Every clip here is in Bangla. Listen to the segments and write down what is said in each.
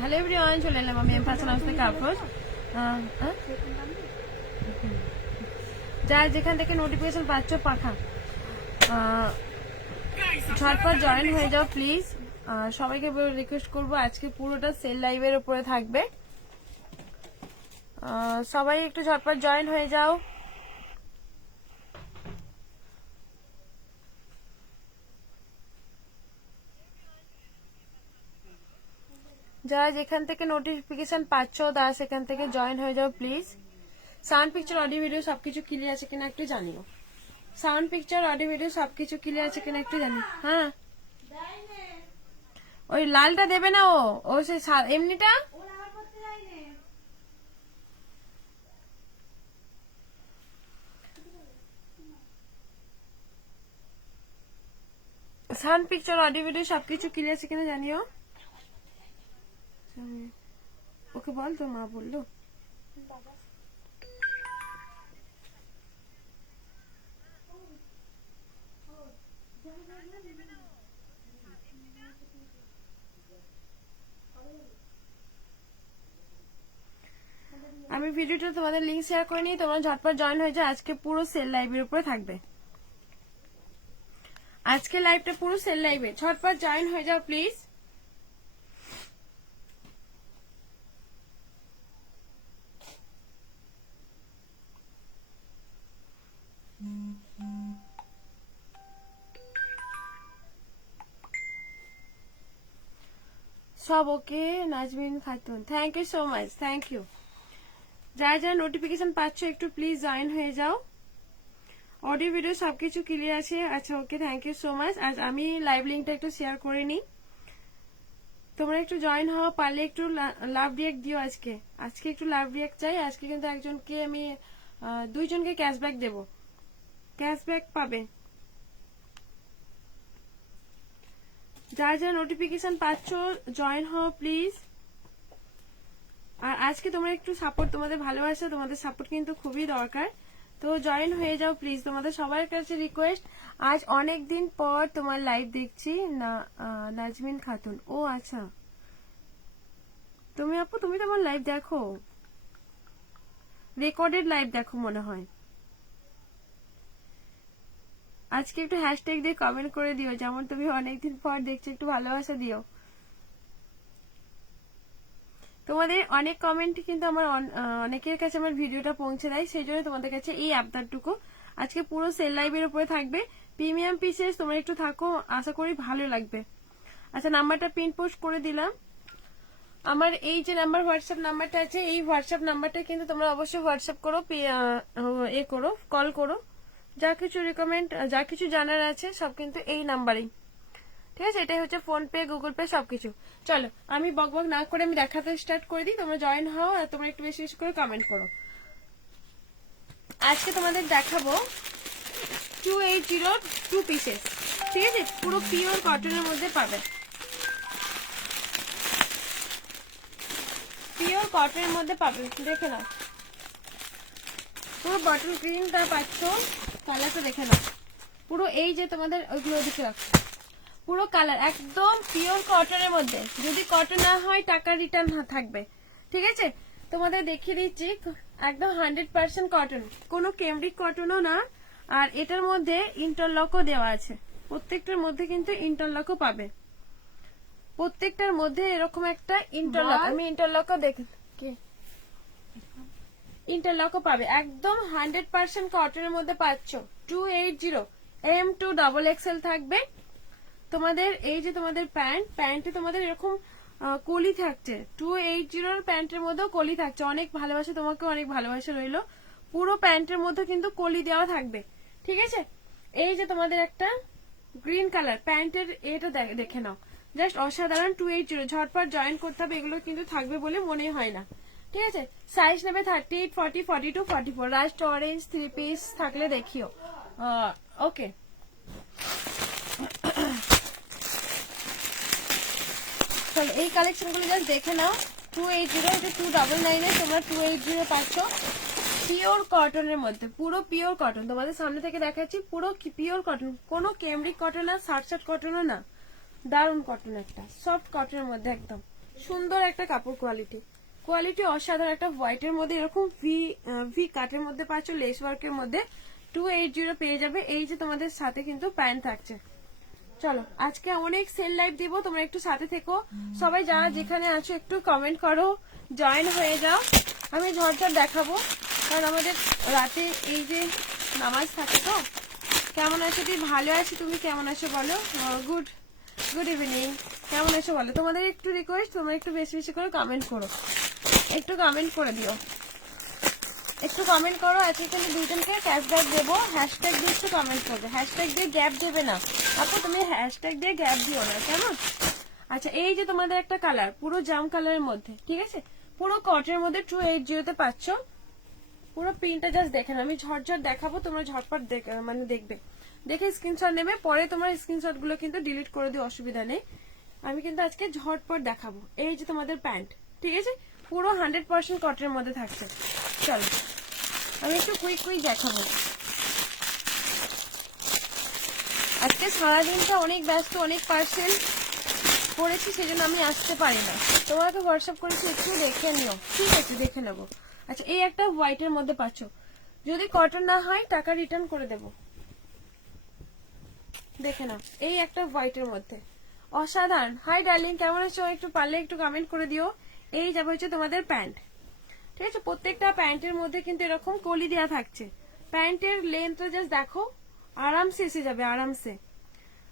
হ্যালো এভরিওয়ান, চলে এলাম আমি ফ্যাশন হাউস থেকে আফরোজ। যারা যেখান থেকে নোটিফিকেশন পাচ্ছ পাখা ঝটপট জয়েন হয়ে যাও প্লিজ। সবাইকে রিকোয়েস্ট করবো, আজকে পুরোটা সেল লাইভের উপরে থাকবে। সবাই একটু ঝটপট জয়েন হয়ে যাও। যারা যেখান থেকে নোটিফিকেশন পাচ্ছ তারা সেখান থেকে জয়েন হয়ে যাও please. Sound picture audio video সবকিছু ক্লিয়ার আছে কিনা একটু জানিও। সাউন্ড পিকচার অডিও ভিডিও সবকিছু ক্লিয়ার আছে কিনা একটু জানি। হ্যাঁ, ওই লালটা দেবে না, ও সে এমনিটা সাউন্ড পিকচার অডিও ভিডিও সবকিছু ক্লিয়ার আছে কিনা জানিও। ওকে বল, তোর মা বললো। আমি ভিডিওটা তোমাদের লিংক শেয়ার করে নিই, তোমরা ঝটপট জয়েন হয়ে যাও। আজকে পুরো সেল লাইভের উপরে থাকবে। আজকে লাইভটা পুরো সেল লাইভে, ঝটপট জয়েন হয়ে যাও প্লিজ। সব okay Nazmin Khatun, thank you so much, thank you. যারা যারা নোটিফিকেশন পাচ্ছ একটু প্লিজ জয়েন হয়ে যাও। অডিও ভিডিও সবকিছু ক্লিয়ার আছে। আচ্ছা ওকে, থ্যাংক ইউ সো মাচ। আজ আমি লাইভ লিঙ্কটা একটু শেয়ার করে নিই, তোমরা একটু জয়েন হওয়া, পারলে একটু লাভ রিয়েক্ট দিও। আজকে একটু লাভ রিয়েক্ট চাই। আজকে কিন্তু একজনকে আমি 2 জনকে ক্যাশব্যাক দেব, ক্যাশব্যাক পাবে। যারা যারা নোটিফিকেশন পাচ্ছ জয়েন হও প্লিজ। আর আজকে তোমরা একটু সাপোর্ট, তোমাদের ভালোবাসা, তোমাদের সাপোর্ট কিন্তু খুবই দরকার। তো জয়েন হয়ে যাও প্লিজ, তোমাদের সবার কাছে রিকোয়েস্ট। আজ অনেক দিন পর তোমার লাইভ দেখছি। নাজমিন খাতুন, ও আচ্ছা, তুমি আপু তুমি তো আমার লাইভ দেখো, রেকর্ডেড লাইভ দেখো মনে হয়। আজকে একটু হ্যাশট্যাগ দিয়ে কমেন্ট করে দিও, যেমন তুমি অনেকদিন পর দেখছো, একটু ভালোবাসা দিও। তোমাদের অনেক কমেন্ট কিন্তু আমার অনেকের কাছে আমার ভিডিওটা পৌঁছে দেয়, সেই জন্য তোমাদের কাছে এই আবদারটুকু। আজকে পুরো সেল লাইভের উপরে থাকবে, প্রিমিয়াম পিসেস, তোমরা একটু থাকো, আশা করি ভালো লাগবে। আচ্ছা, নাম্বারটা পিন পোস্ট করে দিলাম। আমার এই যে নাম্বার, হোয়াটসঅ্যাপ নাম্বারটা আছে, এই হোয়াটসঅ্যাপ নাম্বারটা কিন্তু তোমরা অবশ্যই হোয়াটসঅ্যাপ করো, করো, কল করো। যা কিছু রিকমেন্ড, যা কিছু জানার আছে সব কিন্তু এই নাম্বারেই, ঠিক আছে? এটাই হচ্ছে ফোন পে, গুগল পে, সবকিছু। চলো আমি বকবক না করে আমি দেখাতে স্টার্ট করে দিই, তোমরা জয়েন হও আর তোমরা একটু বেশি বেশি করে কমেন্ট করো। আজকে তোমাদের দেখাবো 280 2 পিসেস, ঠিক আছে? পুরো পিওর কটনের মধ্যে পাবে, পিওর কটনের মধ্যে পাবে। দেখে নাও, পুরো বটল গ্রিনটা পাচ্ছ, কালারটা দেখে নাও। পুরো এই যে তোমাদের ওইগুলো দিকে রাখো, পুরো কালার একদম পিওর কটনের মধ্যে। যদি কটন না হয় টাকা রিটার্ন থাকবে, ঠিক আছে? তোমাদের দেখিয়ে দিচ্ছি, একদম 100% কটন, কোনো কেমব্রিক কটনও না। আর এটার মধ্যে ইন্টারলকও দেওয়া আছে, প্রত্যেকটার মধ্যে কিন্তু ইন্টারলকও পাবে। প্রত্যেকটার মধ্যে এরকম একটা ইন্টারলক, আমি ইন্টারলকও দেখি কি ইন্টারলকও পাবে। একদম 100% কটনের মধ্যে পাচ্ছ। 280 M2XXL থাকবে তোমাদের। এই যে তোমাদের প্যান্টে তোমাদের এরকম কলি থাকছে, 280 প্যান্টের মধ্যেও কলি থাকছে। অনেক ভালোবাসা তোমাকে, অনেক ভালোবাসা রইলো। পুরো প্যান্টের মধ্যে কিন্তু কলি দেওয়া থাকবে, ঠিক আছে? এই যে তোমাদের একটা গ্রিন কালার প্যান্টের, এটা দেখে নাও, জাস্ট অসাধারণ। 280, ঝটপট জয়েন করতে হবে, এগুলো কিন্তু থাকবে বলে মনে হয় না, ঠিক আছে? সাইজ নেবে 38, 40, 42, 44। লাস্ট অরেঞ্জ 3 পিস থাকলে দেখিও। ওকে, চলো এই কালেকশন গুলো জাস্ট দেখে নাও। 280, এটা 299 তোমরা 280 পাচ্ছ। পিওর কটনের মধ্যে, পুরো পিওর কটন, তোমাদের সামনে থেকে দেখাচ্ছি, পুরো পিওর কটন, কোনো কেমব্রিক কটন না, শার্ট কটনও না, দারুন কটন, একটা সফট কটনের মধ্যে একদম সুন্দর একটা কাপড় কোয়ালিটি, কোয়ালিটি অসাধারণ। একটা হোয়াইটের মধ্যে এরকম ভি কাটের মধ্যে পাচ্ছ, লেস ওয়ার্কের মধ্যে 280 পেয়ে যাবে। এই যে তোমাদের সাথে কিন্তু প্যান্ট থাকছে। চলো আজকে অনেক সেল লাইভ দিব, তোমরা একটু সাথে থেকো, সবাই যারা যেখানে আছো একটু কমেন্ট করো, জয়েন হয়ে যাও। আমি ঝটঝট দেখাবো, কারণ আমাদের রাতে এই যে নামাজ থাকে তো। কেমন আছো? তুই ভালো আছি, তুমি কেমন আছো বলো? গুড গুড ইভিনিং, কেমন আছো বলো? তোমাদের একটু রিকোয়েস্ট, তোমরা একটু বেশি বেশি করে কমেন্ট করো, একটু কমেন্ট করে দিও, একটু কমেন্ট করো। আজকে কিন্তু দুজনকে ক্যাশব্যাক দেবো, হ্যাশট্যাগ দিয়ে একটু কমেন্ট করবে, হ্যাশট্যাগ দিয়ে গ্যাপ দেবে না আপু, তুমি হ্যাশট্যাগ দিয়ে গ্যাপ দিও না, কেমন? আচ্ছা, এই যে তোমাদের একটা কালার, পুরো জাম কালারের মধ্যে, ঠিক আছে, পুরো কটনের মধ্যে 280 পাচ্ছ। পুরো প্রিন্টটা জাস্ট দেখেন, আমি ঝটঝট দেখাবো, তোমরা ঝটপট মানে দেখবে, দেখে স্ক্রিনশট নেবে, পরে তোমার স্ক্রিনশট গুলো কিন্তু ডিলিট করে দিও, অসুবিধা নেই। আমি কিন্তু আজকে ঝটপট দেখাবো। এই যে তোমাদের প্যান্ট, ঠিক আছে, পুরো 100% কটনের মধ্যে থাকছে। চলো আমি একটু কুইক দেখাবো। আজকে সারাদিনটা অনেক ব্যস্ত, অনেক পার্সেল করেছি, সেজন্য আমি আসতে পারি না, তোমাকে হোয়াটসঅ্যাপ করেছি, একটু দেখে নিও, ঠিক আছে, দেখে নেবো। আচ্ছা, এই একটা হোয়াইটের মধ্যে পাচ্ছ, যদি কটন না হয় টাকা রিটার্ন করে দেব, দেখে নাও। এই একটা হোয়াইটের মধ্যে অসাধারণ। হাই ডার্লিং, কেমন আছো? একটু পারলে একটু কমেন্ট করে দিও। এই যাবে হচ্ছে তোমাদের প্যান্ট, ঠিক আছে, প্রত্যেকটা প্যান্টের মধ্যে কিন্তু এরকম কলি দেওয়া থাকছে। প্যান্টের লেন্থটা জাস্ট দেখো, আরামসে এসে যাবে, আরামসে।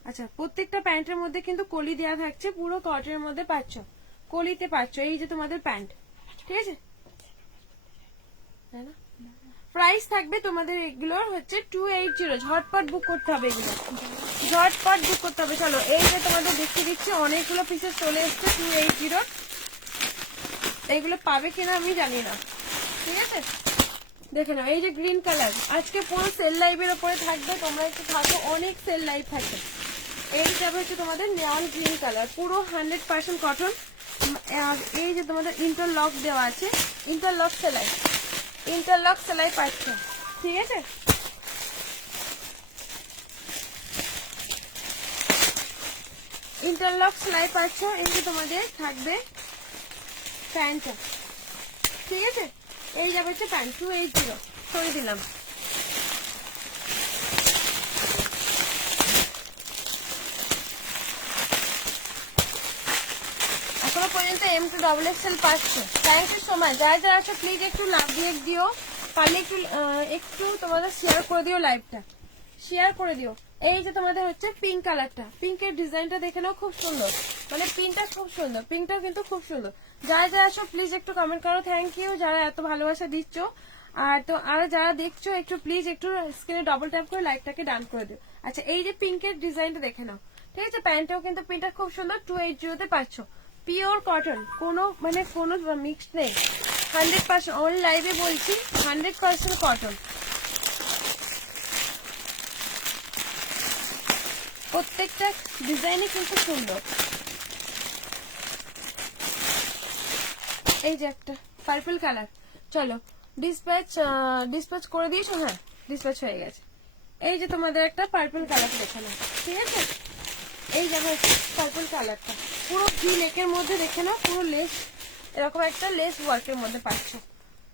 আচ্ছা, প্রত্যেকটা প্যান্টের মধ্যে কিন্তু কলি দেওয়া থাকছে, পুরো কটনের মধ্যে পাচ্ছ, কলিতে পাচ্ছ। এই যে তোমাদের প্যান্ট, ঠিক আছে, প্রাইস থাকবে তোমাদের এগুলোর হচ্ছে 280। ঝটপট বুক করতে হবে, এগুলো ঝটপট বুক করতে হবে। চলো, এই যে তোমাদের দেখিয়ে দিচ্ছি, অনেকগুলো পিসেস চলে এসছে 280। এগুলো পাবে কিনা আমি জানি না, ঠিক আছে, দেখে নাও। এই যে গ্রিন কালার, আজকে পুরো সেল লাইভের উপরে থাকবে, তোমরা একটু থাকো, অনেক সেল লাইভ থাকবে। এই যাবে হচ্ছে তোমাদের নেওয়াল গ্রিন কালার, পুরো 100% কটন। আর এই যে তোমাদের ইন্টারলক দেওয়া আছে, ইন্টারলক সেলাই পাচ্ছ, ঠিক আছে। ইন্টারলক সেলাই পাচ্ছ। এই যে তোমাদের থাকবে প্যান্টটা, ঠিক আছে, এই যাবে হচ্ছে প্যান্ট 280, সরিয়ে দিলাম। এখনো পর্যন্ত M2XXL পাচ্ছ, থ্যাংক ইউ সো মাচ। যারা যারা আছো প্লিজ একটু লাভ দিয়ে দিও, পারলে একটু তোমাদের শেয়ার করে দিও, লাইভটা শেয়ার করে দিও। এই যে তোমাদের হচ্ছে পিঙ্ক কালারটা, পিঙ্কের ডিজাইনটা দেখে নাও, খুব সুন্দর, মানে পিঙ্কটা খুব সুন্দর, পিঙ্কটাও কিন্তু খুব সুন্দর। যারা যারা আছো প্লিজ একটু কমেন্ট করো, থ্যাংক ইউ যারা এত ভালোবাসা দিচ্ছ। আর তো আর যারা দেখছো একটু প্লিজ একটু স্ক্রিনে ডবল ট্যাপ করে লাইকটাকে ডান করে দিও। আচ্ছা, এই যে পিঙ্কের ডিজাইনটা দেখে নাও, ঠিক আছে, প্যান্টটাও কিন্তু প্রিন্টটা খুব সুন্দর, 280 পাচ্ছ, পিওর কটন, কোনো মানে কোনো মিক্সড নেই, 100%। অন লাইভে বলছি 100% কটন, প্রত্যেকটা ডিজাইনই কিন্তু সুন্দর। এই যে একটা পার্পল কালার, চলো ডিসপ্যাচ করে দিয়েছো? হ্যাঁ, ডিসপ্যাচ হয়ে গেছে। এই যে তোমাদের একটা পার্পল কালার দেখে নাও, ঠিক আছে, এই যাবে হচ্ছে পার্পল কালারটা, পুরো ভি নেকের মধ্যে দেখে নাও, পুরো লেস, এরকম একটা লেস ওয়ার্কের মধ্যে পাচ্ছ,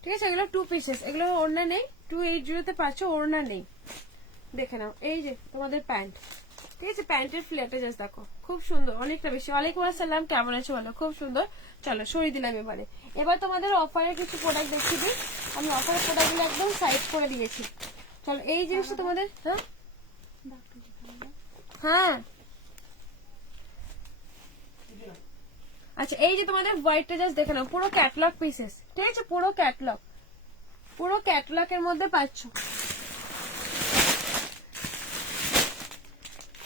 ঠিক আছে। এগুলো 2 পিসেস, এগুলো ওড়না নেই, 280 পাচ্ছ, ওড়না নেই, দেখে নাও। এই যে তোমাদের প্যান্ট, ঠিক আছে, প্যান্টের ফ্লেটে জাস্ট দেখো, খুব সুন্দর, অনেকটা বেশি। ওয়ালাইকুম আসসালাম, কেমন আছো বলো? খুব সুন্দর। চলো সরিয়ে দিলাম। এবার তোমাদের অফারের কিছু প্রোডাক্ট দেখিয়ে দিই, আমি অফারের প্রোডাক্টগুলো একদম সাইড করে দিয়েছি। চলো, এই জিনিসটা তোমাদের, হ্যাঁ আচ্ছা, এই যে তোমাদের হোয়াইটটা জাস্ট দেখে নাও, পুরো ক্যাটলগ পিসেস, ঠিক আছে, পুরো ক্যাটলগের মধ্যে পাচ্ছ,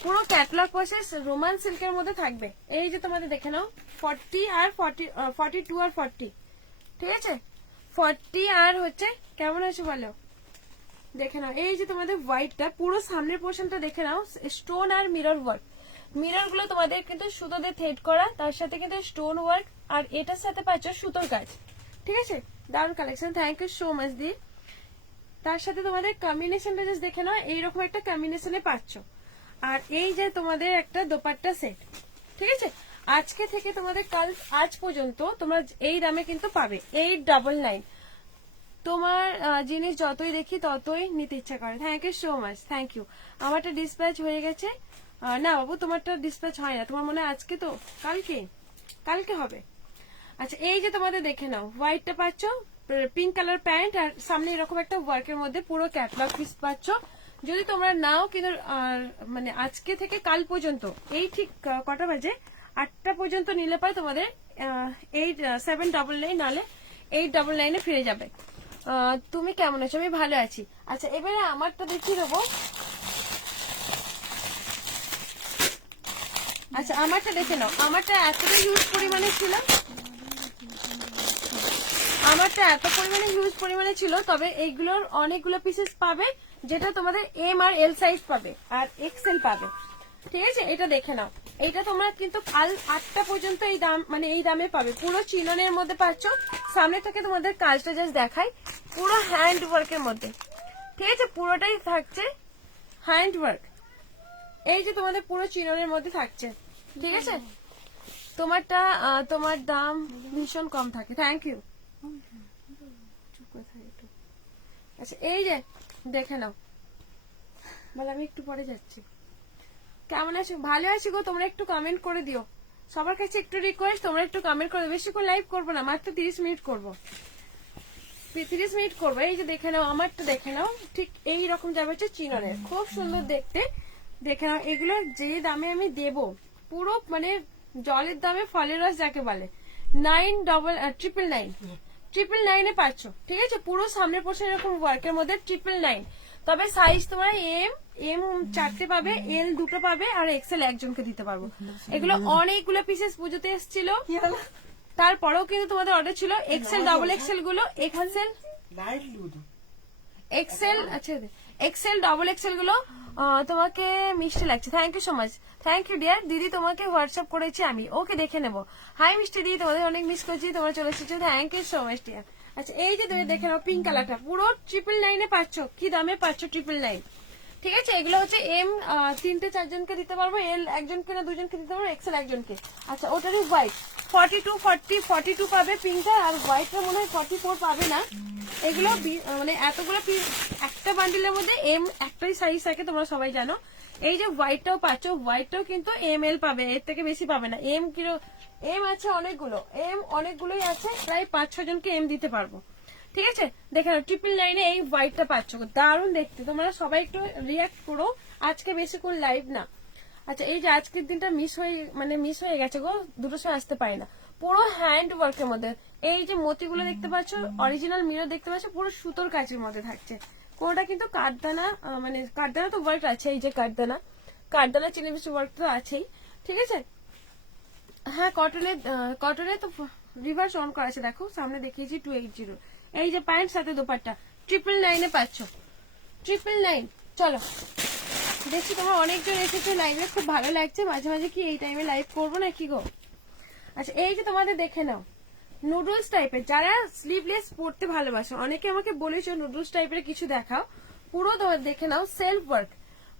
পুরো ক্যাটলগ প্রসেস রোমান সিল্কের মধ্যে থাকবে। এই যে তোমাদের দেখে নাও, 40 আর 42 আর 40, ঠিক আছে, 40 আর হচ্ছে, কেমন আছে বলো, দেখে নাও। এই যে তোমাদের হোয়াইটটা, পুরো সামনের পোর্শনটা দেখে নাও, স্টোন আর মিরর ওয়ার্ক, মিরর গুলো তোমাদের কিন্তু সুতো দিয়ে থ্রেড করা, তার সাথে কিন্তু স্টোন ওয়ার্ক, আর এটার সাথে পাচ্ছ সুতোর কাজ, ঠিক আছে, দারুন collection, thank you so much দি। তার সাথে তোমাদের কম্বিনেশনটা জাস্ট দেখে নাও, এইরকম একটা কম্বিনেশনে পাচ্ছ। আর এই যে তোমাদের একটা দোপাট্টা সেট, ঠিক আছে। আজকে থেকে তোমাদের কাল আজ পর্যন্ত তোমরা এই দামে কিন্তু পাবে 899। তোমার জিনিস যতই দেখি ততই নিতে ইচ্ছা করে। Thank you so much, thank you. আমারটা ডিসপ্যাচ হয়ে গেছে। না বাবু, তোমারটা ডিসপ্যাচ হয় না, তোমার মনে হয় আজকে, তো কালকে, কালকে হবে। আচ্ছা, এই যে তোমাদের দেখে নাও, হোয়াইটটা পাচ্ছ, পিঙ্ক কালার প্যান্ট, আর সামনে এরকম একটা ওয়ার্কের মধ্যে পুরো ক্যাটলগ পিস পাচ্ছ। যদি তোমরা নাও কিন্তু মানে আজকে থেকে কাল পর্যন্ত, এই ঠিক কটা বাজে, 8টা পর্যন্ত নিলে পরে তোমাদের 799 নালে 899 ফিরে যাবে। তুমি কেমন আছো? আমি ভালো আছি। আচ্ছা, এবারে আমারটা দেখিয়ে দেবো। আচ্ছা, আমারটা দেখে নাও। আমারটা এতটা হিউজ পরিমাণে ছিল, আমারটা এত পরিমাণে হিউজ পরিমাণে ছিল, তবে এইগুলোর অনেকগুলো পিসেস পাবে, যেটা তোমাদের এম আর এল সাইজ পাবে আর এক্সেল পাবে, ঠিক আছে। এটা দেখে নাও, এইটা তোমরা কিন্তু কাল 8টা পর্যন্ত এই দাম, মানে এই দামে পাবে। পুরো চিননের মধ্যে পাচ্ছ। সামনে থেকে তোমাদের কাজটা জাস্ট দেখাই, পুরো হ্যান্ড ওয়ার্কের মধ্যে, ঠিক আছে। পুরোটাই থাকছে হ্যান্ড ওয়ার্ক। এই যে তোমাদের পুরো চিননের মধ্যে থাকছে, ঠিক আছে। তোমারটা তোমার দাম ভীষণ কম থাকে। Thank you. আচ্ছা, এই যে দেখে নাও, বলে আমি একটু পরে যাচ্ছি। কেমন আছো? ভালো আছি গো। তোমরা একটু কমেন্ট করে দিও, সবার কাছে একটু রিকোয়েস্ট, তোমরা একটু কমেন্ট করে দিও। বেশিক্ষণ লাইভ করবো না, মাত্র 30 মিনিট করবো, 30 মিনিট করবো। এই যে দেখে নাও, আমারটা দেখে নাও, ঠিক এই রকম যাবে হচ্ছে চিননের, খুব সুন্দর দেখতে। দেখে নাও, এগুলো যে দামে আমি দেব, পুরো মানে জলের দামে ফলের রস যাকে বলে, 999 পাচ্ছ, ঠিক আছে। পুরো সামনের পোর্শন এরকম ওয়ার্কের মধ্যে 999। তবে সাইজ তোমার এম 4টে পাবে, এল 2টো পাবে, আর এক্সেল একজনকে দিতে পারবো। এগুলো অনেকগুলো পিসেস পুজোতে এসেছিল, তারপরেও কিন্তু তোমাদের অর্ডার ছিল। এক্সেল ডবল এক্সেল গুলো, আচ্ছা এক্সেল ডবল এক্সেল গুলো তোমাকে মিষ্টি লাগছে। Thank you so much, thank you dear. দিদি তোমাকে হোয়াটসঅ্যাপ করেছি আমি, ওকে দেখে নেবো। হাই মিষ্টি দিদি, তোমাদের অনেক মিস করছি, তোমরা চলে এসেছো, thank you so much dear. আচ্ছা, এই যে তুমি দেখে নাও, পিঙ্ক কালারটা পুরো 999 পাচ্ছ। কি দামে পাচ্ছ? 999, ঠিক আছে। এগুলো হচ্ছে এম 3টে 4জনকে দিতে পারবো, এল একজনকে না 2জনকে দিতে পারবো, এক্সেল একজনকে। আচ্ছা, ওটারই হোয়াইট 42 পাবে পিঙ্কটা, আর হোয়াইটটা মনে হয় 44 পাবে না। এগুলো মানে এতগুলো একটা বান্ডিলের মধ্যে এম একটাই সাইজ থাকে, তোমরা সবাই জানো। এই যে হোয়াইটটাও পাচ্ছ, হোয়াইটটাও কিন্তু এম এল পাবে, এর থেকে বেশি পাবে না। এম আছে অনেকগুলো, এম অনেকগুলোই আছে, প্রায় 5-6 জনকে এম দিতে পারবো, ঠিক আছে। দেখে নাও, 999 এই হোয়াইটটা পাচ্ছ, দারুণ দেখতে। তোমরা সবাই একটু রিয়াক্ট করো, আজকে বেশিক্ষণ লাইভ না। আচ্ছা, এই যে আজকের দিনটা মিস হয়ে গেছে গো, 2টোর সময় আসতে পারি না। পুরো হ্যান্ড ওয়ার্কের মধ্যে এই যে মতিগুলো দেখতে পাচ্ছ, অরিজিনাল মিরর দেখতে পাচ্ছ, পুরো সুতোর কাজের মধ্যে থাকছে। কোনটা কিন্তু কাঠদানা, মানে কাঠদানা তো ওয়ার্ক আছে, এই যে কাঠদানা চিলিমিষ্টি ওয়ার্ক তো আছেই, ঠিক আছে। হ্যাঁ, কটনে তো রিভার্স অন করা আছে, দেখো সামনে দেখিয়েছি 280। এই যে প্যান্ট সাথে দোপাট্টা 999 পাচ্ছ, 999। চলো, দেখছি তোমরা অনেকজন এসেছো লাইভে, খুব ভালো লাগছে। মাঝে মাঝে কি এই টাইমে লাইভ করবো না কি গো? আচ্ছা, এই যে তোমাদের দেখে নাও, নুডলস টাইপের, যারা স্লিভলেস পরতে ভালোবাসো, অনেকে আমাকে বলেছো নুডলস টাইপের কিছু দেখাও। পুরো তোমার দেখে নাও, সেলফ ওয়ার্ক,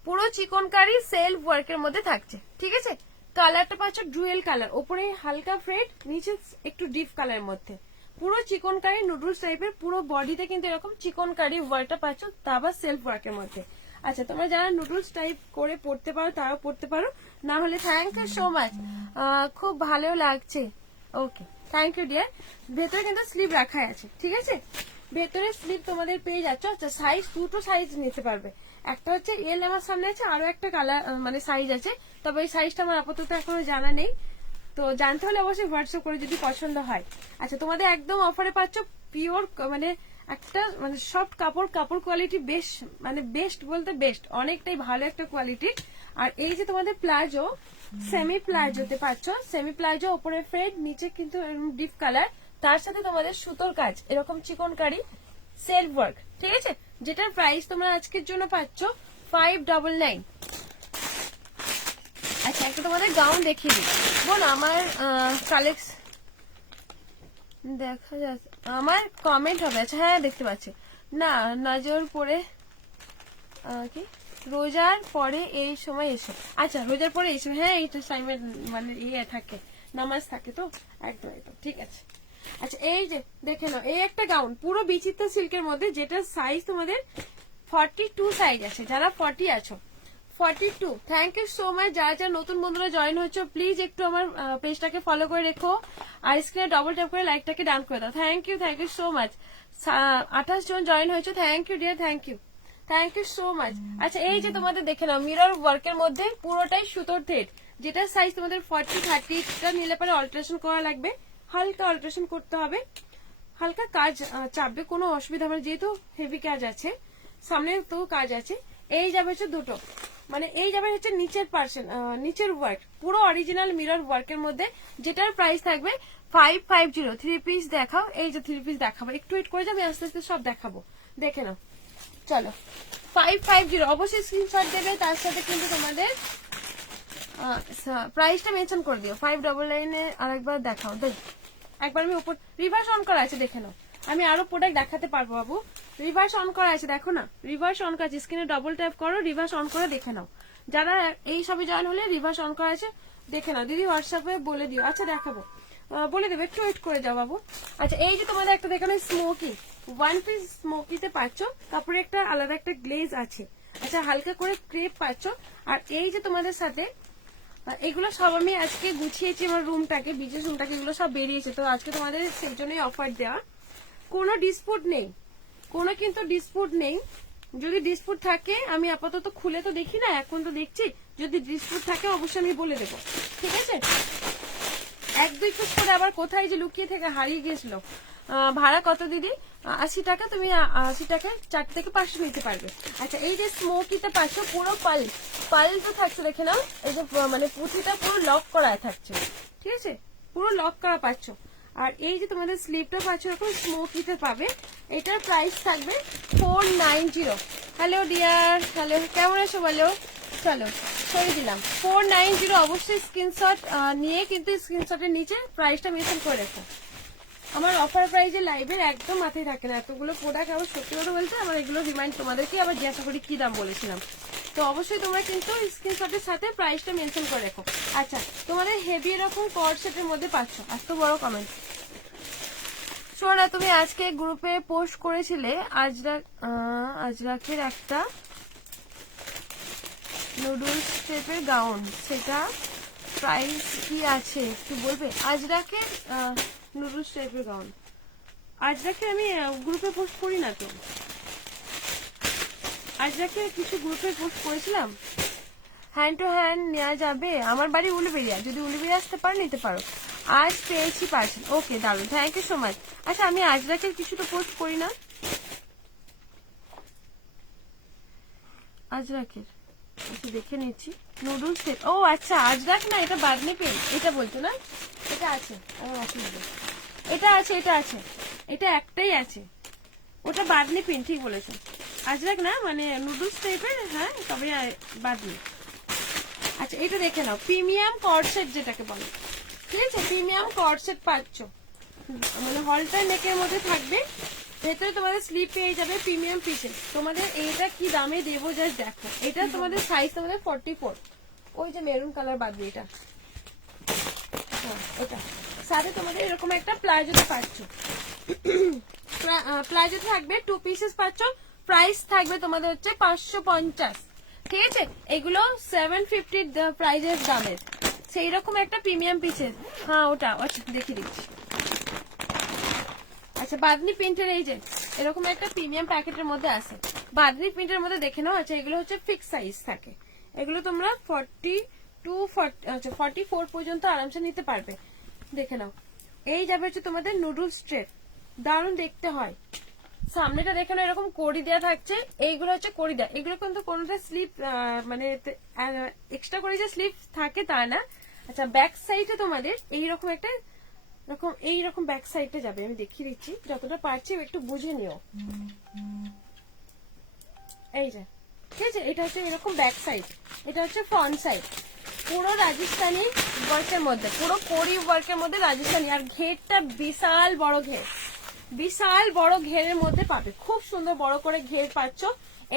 পুরো চিকনকারি সেলফ ওয়ার্কের মধ্যে থাকছে, ঠিক আছে। কালারটা পাচ্ছ ডুয়েল কালার, ওপরে হালকা ফ্রেড, নিচে একটু ডিপ কালারের মধ্যে, পুরো চিকনকারি নুডলস টাইপের। পুরো বডিতে কিন্তু এরকম চিকনকারি ওয়ার্কটা পাচ্ছ, তা আবার সেলফ ওয়ার্কের মধ্যে। আচ্ছা, তোমরা যারা নুডলস টাইপ করে পড়তে পারো তারাও পড়তে পারো, না হলে থ্যাংক ইউ সো মাচ, খুব ভালো লাগছে, ওকে থ্যাংক ইউ ডিয়ার। ভেতরে কিন্তু স্লিভ রাখাই আছে, ঠিক আছে। ভেতরে স্লিভ তোমাদের পেয়ে যাচ্ছ। আচ্ছা, সাইজ 2টো সাইজ নিতে পারবে, একটা হচ্ছে এল আমার সামনে আছে, আরো একটা কালার মানে সাইজ আছে, তবে এই সাইজটা আমার আপাতত এখনো জানা নেই, তো জানতে হলে অবশ্যই হোয়াটসঅ্যাপ করে যদি পছন্দ হয়। আচ্ছা, তোমাদের একদম অফারে পাচ্ছ পিওর, মানে একটা মানে সফট কাপড় কোয়ালিটি বেশ, মানে বেস্ট বলতে বেস্ট, অনেকটাই ভালো একটা কোয়ালিটি। আর এই যে তোমাদের প্লাজো, সেমি প্লাজোতে পাচ্ছ, সেমি প্লাজো, ওপরে ফ্রেড, নিচে কিন্তু ডিপ কালার, তার সাথে তোমাদের সুতোর কাজ, এরকম চিকনকারি সেলফ ওয়ার্ক, ঠিক আছে। যেটার প্রাইস তোমরা আজকের জন্য পাচ্ছ 599। আচ্ছা, একটা তোমাদের গাউন দেখিয়ে দিই বোন, আমার কালেকশন দেখা যাচ্ছে, আমার কমেন্ট হবে। আচ্ছা, হ্যাঁ দেখতে পাচ্ছি, না নজর পড়ে কি রোজার পরে এই সময় এসো। আচ্ছা রোজার পরে এসো, হ্যাঁ এইটা টাইমের মানে ইয়ে থাকে, নামাজ থাকে তো, একদম একদম ঠিক আছে। আচ্ছা এই যে দেখে নাও, এই একটা গাউন পুরো বিচিত্র সিল্কের মধ্যে, যেটা সাইজ তোমাদের 42 সাইজ আছে, যারা 40 আছো 42। Thank you so much. যারা যারা নতুন বন্ধুরা জয়েন হচ্ছে প্লিজ একটু আমার পেজটাকে ফলো করে রেখো, আর স্ক্রিনে ডবল ট্যাপ করে লাইকটাকে ডান করে দাও। Thank you so much. 28 জন জয়েন হয়েছে, thank you dear, thank you so much. আচ্ছা এই যে তোমাদের দেখে নাও, মিরর ওয়ার্কের মধ্যে পুরোটাই সুতোর থ্রেড, যেটা সাইজ তোমাদের 40-30 নিলে পরে অল্টারেশন করা লাগবে, হালকা অল্টারেশন করতে হবে, হালকা কাজ চাপবে, কোনো অসুবিধা হবে না, যেহেতু হেভি কাজ আছে, সামনে তো কাজ আছে। এই যাবে হচ্ছে দুটো, মানে এই যাবে হচ্ছে নিচের পার্সেন, নিচের ওয়ার্ক পুরো অরিজিনাল মিরর ওয়ার্কের মধ্যে, যেটার প্রাইস থাকবে 550। 3 পিস দেখাও, এই যে 3 পিস দেখাবো, একটু ওয়েট করে যাবে, আস্তে আস্তে সব দেখাবো, দেখে নাও। চলো 550 অবশ্যই স্ক্রিনশট দেবে, তার সাথে কিন্তু তোমাদের প্রাইসটা মেনশন করে দিও। 599 আরেকবার দেখাও, দেখ একবার আমি উপর রিভার্স অন করা আছে, দেখে নাও, আমি আরো প্রোডাক্ট দেখাতে পারবো বাবু। রিভার্স অন করা আছে, দেখো না রিভার্স অন করা আছে, স্ক্রিনে ডবল ট্যাপ করো, রিভার্স অন করে দেখে নাও। যারা এই সবই জয়েন হলে রিভার্স অন করা আছে দেখে নাও, দিদি হোয়াটসঅ্যাপে বলে দিও। আচ্ছা দেখাবো, বলে দেবো, একটু ওয়েট করে যাও বাবু। আচ্ছা এই যে তোমাদের একটা দেখানো স্মোকি, 1 পিস স্মোকিতে পাচ্ছ, তারপরে একটা আলাদা একটা গ্লেজ আছে, আচ্ছা হালকা করে ক্রেপ পাচ্ছ। আর এই যে তোমাদের সাথে এগুলো সব আমি আজকে গুছিয়েছি আমার রুমটাকে, বিজনেস রুমটাকে, এগুলো সব বেরিয়েছে, তো আজকে তোমাদের সেই জন্যই অফার দেওয়া। কোনো ডিসপুট নেই, কোনো কিন্তু ডিসপুট নেই, যদি ডিসপুট থাকে আমি আপাতত খুলে তো দেখি না, এখন তো দেখছি, যদি ডিসপুট থাকে অবশ্যই আমি বলে দেবো, ঠিক আছে। 1-2 পিস করে আবার কোথায় যে লুকিয়ে থেকে হারিয়ে গেছিল। ভাড়া কত দিদি? 80 টাকা, তুমি 80 টাকায় 4 থেকে 5 নিতে পারবে। আচ্ছা এই যে স্মোকিতে পাচ্ছ পুরো পাল তো থাকছে, দেখে নাও, এই যে মানে পুঁথিটা পুরো লক করা থাকছে, ঠিক আছে, পুরো লক করা পাচ্ছ। আর এই যে তোমাদের স্লিপটা পাচ্ছ এরকম স্মোকিতে পাবে, এটার প্রাইস থাকবে 490। হ্যালো ডিয়ার, হ্যালো, কেমন আছো বলো? চলো সরিয়ে দিলাম 490। অবশ্যই স্ক্রিনশট নিয়ে কিন্তু স্ক্রিনশটের নিচে প্রাইসটা মেনশন করে রেখো। আমার অফার প্রাইজে লাইভের একদম মাথায় থাকে না, এতগুলো প্রোডাক্ট, আবার সত্যি কথা বলতে আমার এগুলো রিমাইন্ড তোমাদেরকে আবার জিজ্ঞাসা করি কি দাম বলেছিলাম, তো অবশ্যই তোমরা কিন্তু স্ক্রিনশটের সাথে প্রাইসটা মেনশন করে রাখো। আচ্ছা তোমাদের হেভি এরকম কর্ড সেটের মধ্যে পাচ্ছ, এত বড় কমেন্ট। শোনা তুমি আজকে গ্রুপে পোস্ট করেছিলে আজরাকের একটা নুডলস টাইপের গাউন, সেটা প্রাইস কি আছে একটু বলবে? আজরাকের নুডলস টাইপের গাউন, আজরাকে আমি গ্রুপে পোস্ট করি না তো, আজরাকে কিছু গ্রুপে পোস্ট করেছিলাম। হ্যান্ড টু হ্যান্ড নেওয়া যাবে, আমার বাড়ি উলুবেড়িয়া, যদি উলুবেড়িয়া আসতে পারো নিতে পারো। আজ পেয়েছি পার্সেল, ওকে দারুন, থ্যাংক ইউ সো মাচ। আচ্ছা আমি আজরাকের কিছু তো পোস্ট করি না, আজরাকের আচ্ছা দেখে নিচ্ছি। নুডলস সেট, ও আচ্ছা আজরাক না, এটা বাদনি পেন, এটা বলছো না, এটা আছে আমার অসুবিধা, এটা আছে, এটা আছে, এটা একটাই আছে, ওটা বাদনি পিন, ঠিক বলেছো, আজরাক না, মানে নুডলস টাইপের, হ্যাঁ তবে বাদনি। আচ্ছা এটা দেখে নাও, প্রিমিয়াম কর্ড সেট যেটাকে বলে, ঠিক আছে, প্রিমিয়াম কর্ড সেট পাচ্ছ, মানে হলটার নেকের মধ্যে থাকবে, ভেতরে তোমাদের স্লিপ পেয়ে যাবে প্রিমিয়াম পিসেস। তোমাদের এইটা কি দামে দেবো জাস্ট দেখো, এটা তোমাদের সাইজ তোমাদের 44, ওই যে মেরুন কালার বাদবে এটা, হ্যাঁ এটা সাথে তোমাদের এরকম একটা প্লাজোতে পাচ্ছ, প্লাজো থাকবে 2 পিসেস পাচ্ছ, প্রাইস থাকবে তোমাদের হচ্ছে 550, ঠিক আছে, এগুলো 750 প্রাইজের দামের, সেই রকম একটা প্রিমিয়াম পিসেস, হ্যাঁ ওটা আচ্ছা দেখিয়ে দিচ্ছি। আচ্ছা বাদনি প্রিন্টের এই যে এরকম একটা প্রিমিয়াম প্যাকেটের মধ্যে আছে, বাদনি প্রিন্টের মধ্যে দেখে নাও। আচ্ছা এগুলো হচ্ছে ফিক্স সাইজ থাকে, এগুলো তোমরা 44 পর্যন্ত আরামসে নিতে পারবে, দেখে নাও। এই যাবে হচ্ছে তোমাদের নুডলস ট্রে, দারুণ দেখতে হয়, সামনেটা দেখে নাও এরকম কড়ি দেওয়া থাকছে, এইগুলো হচ্ছে কড়ি দেওয়া, এগুলো কিন্তু কোনোটা স্লিপ মানে এক্সট্রা করে যে স্লিপ থাকে তা না। আচ্ছা ব্যাক সাইডে তোমাদের এইরকম একটা এইরকম ব্যাক সাইডে যাবে, আমি দেখিয়ে দিচ্ছি যতটা পারছি, একটু বুঝে নিও, এই যে ঠিক আছে, এটা হচ্ছে এরকম ব্যাক সাইড, এটা হচ্ছে ফ্রন্ট সাইড, পুরো রাজস্থানি ওয়ার্কের মধ্যে, পুরো কোরি ওয়ার্কের মধ্যে রাজস্থানি, আর ঘেরটা বিশাল বড় ঘের, বিশাল বড় ঘেরের মধ্যে পাবে, খুব সুন্দর বড় করে ঘের পাচ্ছ।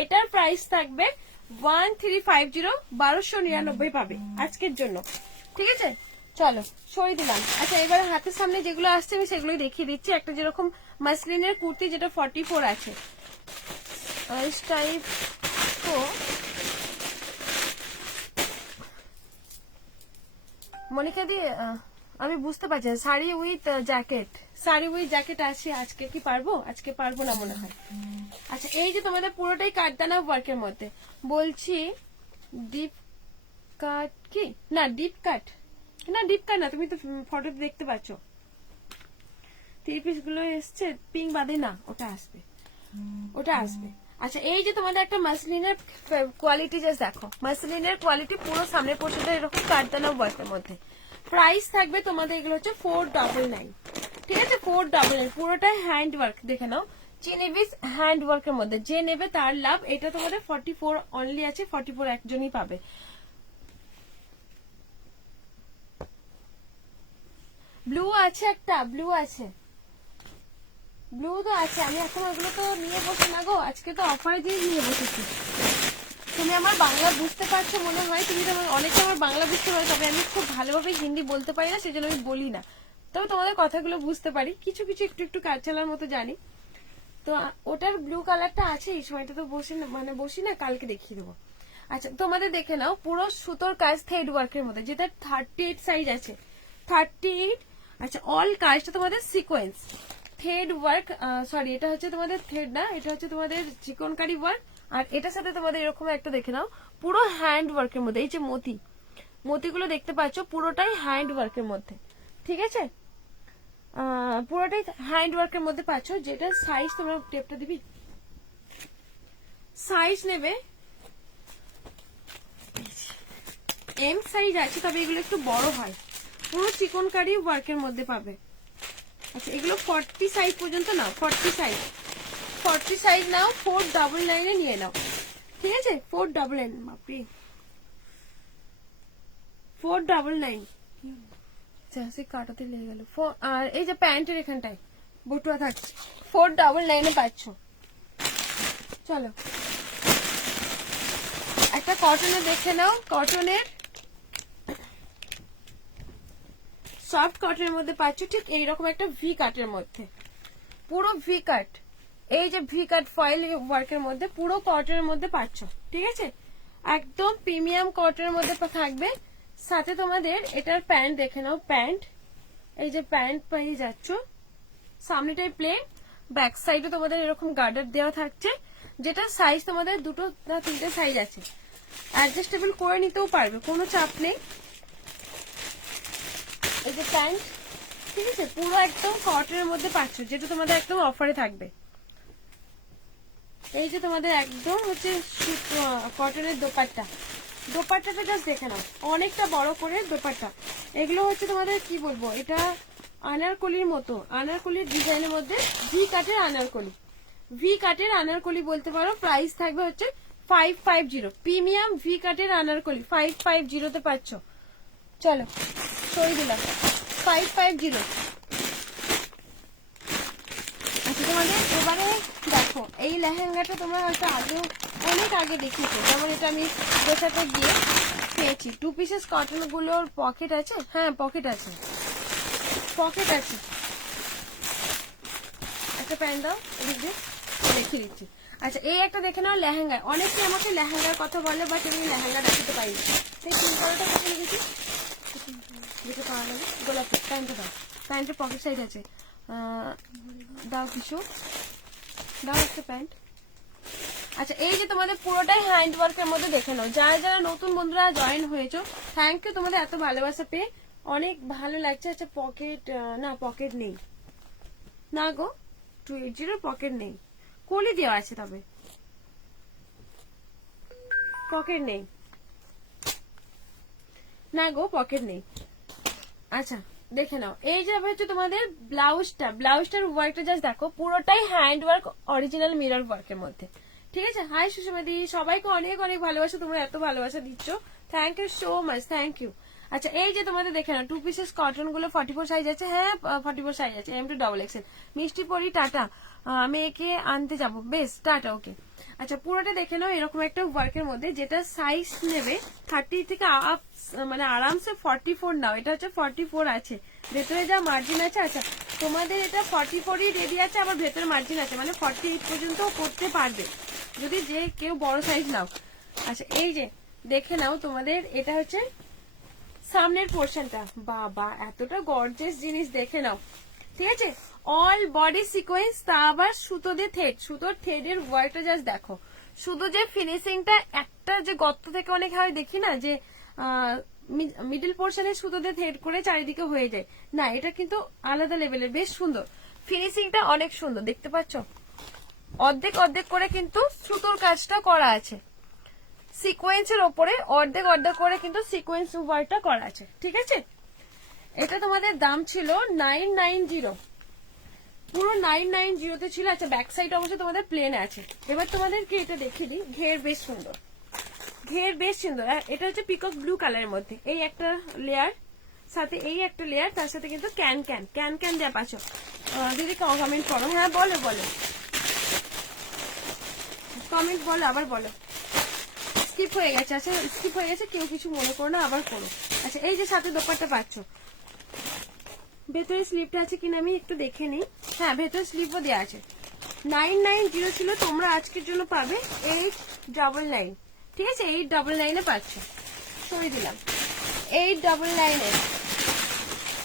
এটার প্রাইস থাকবে 1350, 1299 পাবে আজকের জন্য, ঠিক আছে। চলো সরিয়ে দিলাম। আচ্ছা এবারে হাতের সামনে যেগুলো আসছে আমি সেগুলোই দেখিয়ে দিচ্ছি। একটা যেরকম মাসলিনের কুর্তি যেটা 44 আছে, টাইপ তো মনিকা দি আমি বুঝতে পারছি না, sari with jacket, sari with jacket আছে আজকে, কি পারবো? আজকে পারবো না মনে হয়। আচ্ছা এই যে তোমাদের পুরোটাই কাটদানা ওয়ার্কের মধ্যে, বলছি ডিপ কাট কি না, ডিপ কাট না, ডিপ কাট না, তুমি তো ফটোতে দেখতে পাচ্ছ থ্রি পিস গুলো এসছে, পিঙ্ক বাদে না, ওটা আসবে, ওটা আসবে। আচ্ছা এই যে তোমাদের একটা মাসলিনের কোয়ালিটি জাস্ট দেখো, মাসলিনের কোয়ালিটি পুরো সামনে পোর্শনটা এরকম কাটদানা ওয়ার্কের মধ্যে। প্রাইস থাকবে তোমাদের এগুলো হচ্ছে 499, ঠিক আছে 499, পুরোটাই হ্যান্ড ওয়ার্ক, দেখে নাও চিনিবিস হ্যান্ড ওয়ার্কের মধ্যে, যে নেবে তার লাভ। এটা তোমাদের 44 অনলি আছে, 44 একজনই পাবে। ব্লু আছে একটা, ব্লু আছে, ব্লু তো আছে, আমি এখন ওগুলো তো নিয়ে বসে না গো, আজকে তো অফারে দিয়ে নিয়ে বসেছি। তুমি আমার বাংলা বুঝতে পারছো মনে হয়, তুমি তো অনেকে আমার বাংলা বুঝতে পারো, তবে আমি খুব ভালোভাবে হিন্দি বলতে পারি না, সেজন্য আমি বলি না, তবে তোমাদের কথাগুলো বুঝতে পারি, কিছু কিছু একটু একটু কাজ চালার মতো জানি। তো ওটার ব্লু কালারটা আছে, এই সময়টা তো বসে না, মানে বসি না, কালকে দেখিয়ে দেবো। আচ্ছা তোমাদের দেখে নাও, পুরো সুতোর কাজ থ্রেড ওয়ার্কের মধ্যে, যেটা 38 সাইজ আছে, 38। আচ্ছা অল কাজটা তোমাদের সিকোয়েন্স থ্রেড ওয়ার্ক, সরি এটা হচ্ছে তোমাদের থ্রেড না, এটা হচ্ছে তোমাদের চিকনকারি ওয়ার্ক। আর এটার সাথে তোমাদের এরকম একটা দেখে নাও, পুরো হ্যান্ড ওয়ার্কের মধ্যে, এই যে মতিগুলো দেখতে পাচ্ছ, পুরোটাই হ্যান্ড ওয়ার্কের মধ্যে, ঠিক আছে, পুরোটাই হ্যান্ড ওয়ার্কের মধ্যে পাচ্ছ। যেটা সাইজ, তোমরা টেপটা দিবি, সাইজ নেবে এম সাইজ আছে, তবে এগুলো একটু বড় হয়, পুরো চিকনকারি ওয়ার্কের মধ্যে পাবে। আচ্ছা এগুলো 40 সাইজ পর্যন্ত নাও, 40 সাইজ, 40 সাইজ নাও, 499 এ নিয়ে নাও, ঠিক আছে 499, বাপরে 499, সে কাটাতে লেগে গেল। আর এই যে প্যান্টের এখানটায় বটুয়া থাকছে, 499 এ পাচ্ছ। চলো একটা কটনের দেখে নাও, কটনের সফট কটনের মধ্যে পাচ্ছ, ঠিক এইরকম একটা ভি কাটের মধ্যে, পুরো ভি কাট, এই যে ভি কাট ফয়েল ওয়ার্কের মধ্যে পুরো কটনের মধ্যে পাচ্ছ, ঠিক আছে একদম প্রিমিয়াম কটনের মধ্যে থাকবে। সাথে তোমাদের এটার প্যান্ট দেখে নাও, প্যান্ট, এই যে প্যান্ট পেয়ে যাচ্ছ, সামনেটাই প্লেন, ব্যাক সাইডে তোমাদের এরকম গার্ডার দেওয়া থাকছে, যেটা সাইজ তোমাদের 2 না 3টে সাইজ আছে, অ্যাডজাস্টেবল করে নিতেও পারবে, কোনো চাপ নেই। এই যে প্যান্ট, ঠিক আছে পুরো একদম কটনের মধ্যে পাচ্ছ, যেটা তোমাদের একদম অফারে থাকবে। এই যে তোমাদের একদম হচ্ছে কটনের দোপাট্টা, দোপাট্টাটা জাস্ট দেখে নাও, অনেকটা বড় করে দোপাট্টা। এগুলো হচ্ছে তোমাদের কি বলবো, এটা আনারকলির মতো, আনারকলির ডিজাইনের মধ্যে ভি কাটের আনারকলি, ভি কাটের আনারকলি বলতে পারো। প্রাইস থাকবে হচ্ছে 550, প্রিমিয়াম ভি কাটের আনারকলি 550 তে পাচ্ছ। চলো সরিয়ে দিলাম, 550। আচ্ছা তোমাদের এবারে দেখো, এই লেহেঙ্গাটা তোমরা হয়তো আগেও অনেক আগে দেখিয়েছো, যেমন এটা আমি দেখাতে গিয়ে পেয়েছি। 2 পিসেস কটন গুলোর পকেট আছে, হ্যাঁ পকেট আছে, পকেট আছে। একটা প্যান্ট দাও, এদিক দিয়ে দেখিয়ে দিচ্ছি। আচ্ছা এই একটা দেখে নাও, লেহেঙ্গা, অনেকে আমাকে লেহেঙ্গার কথা বলে, বাট আমি লেহেঙ্গা দেখাতে পারি না। সেই পিঙ্ক কালারটা কোথায় দেখি, যেটা পাওয়া যাবে, গোলাপি, প্যান্টটা দাও, প্যান্টের পকেট সাইড আছে, দাও কিছু দাও, একটা প্যান্ট। আচ্ছা এই যে তোমাদের পুরোটাই হ্যান্ড ওয়ার্কের মধ্যে দেখে নাও, যারা যারা নতুন বন্ধুরা জয়েন হয়েছো, থ্যাংক ইউ তোমাদের এত ভালোবাসা পেয়ে, অনেক ভালো লাগছে। আচ্ছা পকেট না, পকেট নেই না গো, 280 পকেট নেই, কলি দেওয়া আছে, তবে পকেট নেই না গো, পকেট নেই। আচ্ছা দেখে নাও, এই যে হচ্ছে তোমাদের ব্লাউজটা, ব্লাউজটার ওয়ার্কটা জাস্ট দেখো, পুরোটাই হ্যান্ড ওয়ার্ক, অরিজিনাল মিরর ওয়ার্কের মধ্যে, ঠিক আছে। হাই সুষমাদি, সবাইকে অনেক অনেক ভালোবাসা, তোমরা এত ভালোবাসা দিচ্ছ, thank you so much, thank you. আচ্ছা এই যে তোমাদের দেখে না 2 পিসেস কটন গুলো 44 সাইজ আছে, হ্যাঁ 44 সাইজ আছে, M2XXL। মিষ্টি পরি টাটা, আমি একে আনতে যাব, বেশ টাটা, ওকে। আচ্ছা পুরোটা দেখে নাও এরকম একটা ওয়ার্কের মধ্যে, যেটা সাইজ নেবে 30 থেকে আপ, মানে আরামসে 44 নাও, এটা হচ্ছে 44 আছে, ভেতরে যা মার্জিন আছে। আচ্ছা তোমাদের এটা 44ই রেডি আছে, আবার ভেতরে মার্জিন আছে, মানে 48 পর্যন্ত করতে পারবে যদি যে কেউ বড় সাইজ নাও। আচ্ছা এই যে দেখে নাও তোমাদের এটা হচ্ছে সামনের পোর্শনটা, বাবা এতটা গর্জিয়াস জিনিস, দেখে নাও, ঠিক আছে। অল বডি সিকোয়েন্স, তা আবার সুতো দিয়ে থ্রেড, সুতোর থ্রেডের ওয়ার্কটা জাস্ট দেখো, শুধু যে ফিনিশিংটা একটা যে গর্ত থেকে অনেক হয় দেখি না যে মিডল পোর্শনে সুতো দিয়ে থ্রেড করে চারিদিকে হয়ে যায়, না এটা কিন্তু আলাদা লেভেলের, বেশ সুন্দর ফিনিশিংটা, অনেক সুন্দর দেখতে পাচ্ছ, অর্ধেক অর্ধেক করে কিন্তু সুতোর কাজটা করা আছে, সিকোয়েন্সের ওপরে অর্ধেক অর্ধেক করে কিন্তু সিকোয়েন্স ওয়ার্কটা করা আছে, ঠিক আছে। এটা তোমাদের দাম ছিল 990, পুরো 990 তে ছিল। আচ্ছা ব্যাক সাইড অবশ্য তোমাদের প্লেন আছে। এবার তোমাদেরকে এটা দেখিয়ে দিই, ঘের বেশ সুন্দর, ঘের বেশ সুন্দর। এটা হচ্ছে পিকক ব্লু কালারের মধ্যে, এই একটা লেয়ার, সাথে এই একটা লেয়ার, তার সাথে কিন্তু ক্যান ক্যান ক্যান ক্যান দেওয়া পাচ্ছ। দিদি কমেন্ট করো, হ্যাঁ বলো বলো, কমেন্ট বলো, আবার বলো, স্কিপ হয়ে গেছে, আচ্ছা স্কিপ হয়ে গেছে, কেউ কিছু মনে করো না, আবার করো। আচ্ছা এই যে সাথে দোপাট্টা পাচ্ছ, ভেতরে স্লিপটা আছে কিনা আমি একটু দেখে নিই, হ্যাঁ ভেতরে স্লিপও দেওয়া আছে। 990 ছিল, তোমরা আজকের জন্য পাবে 899, ঠিক আছে, 899 পাচ্ছ, সরিয়ে দিলাম 899।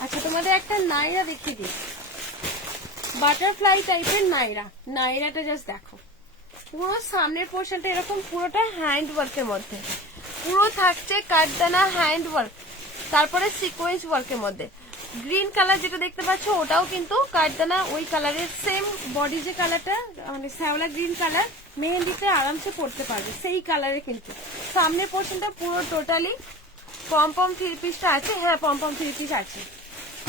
আচ্ছা তোমাদের একটা নাইরা দেখিয়ে দিই, বাটারফ্লাই টাইপের নাইরা, নাইরাটা জাস্ট দেখো, পুরো সামনের পোর্শনটা এরকম পুরোটা হ্যান্ড ওয়ার্কের মধ্যে, পুরো থাকছে কাঠদানা হ্যান্ড ওয়ার্ক, তারপরে সিকোয়েন্স ওয়ার্কের মধ্যে। গ্রিন কালার যেটা দেখতে পাচ্ছ ওটাও কিন্তু কাঠদানা ওই কালারের, সেম বডি যে কালারটা মানে শ্যাওলা গ্রিন কালার, মেহেন্দিতে আরামসে পড়তে পারবে সেই কালারে। কিন্তু সামনের পোর্শনটা পুরো টোটালি পম 3 পিসটা আছে, হ্যাঁ পম 3 পিস আছে,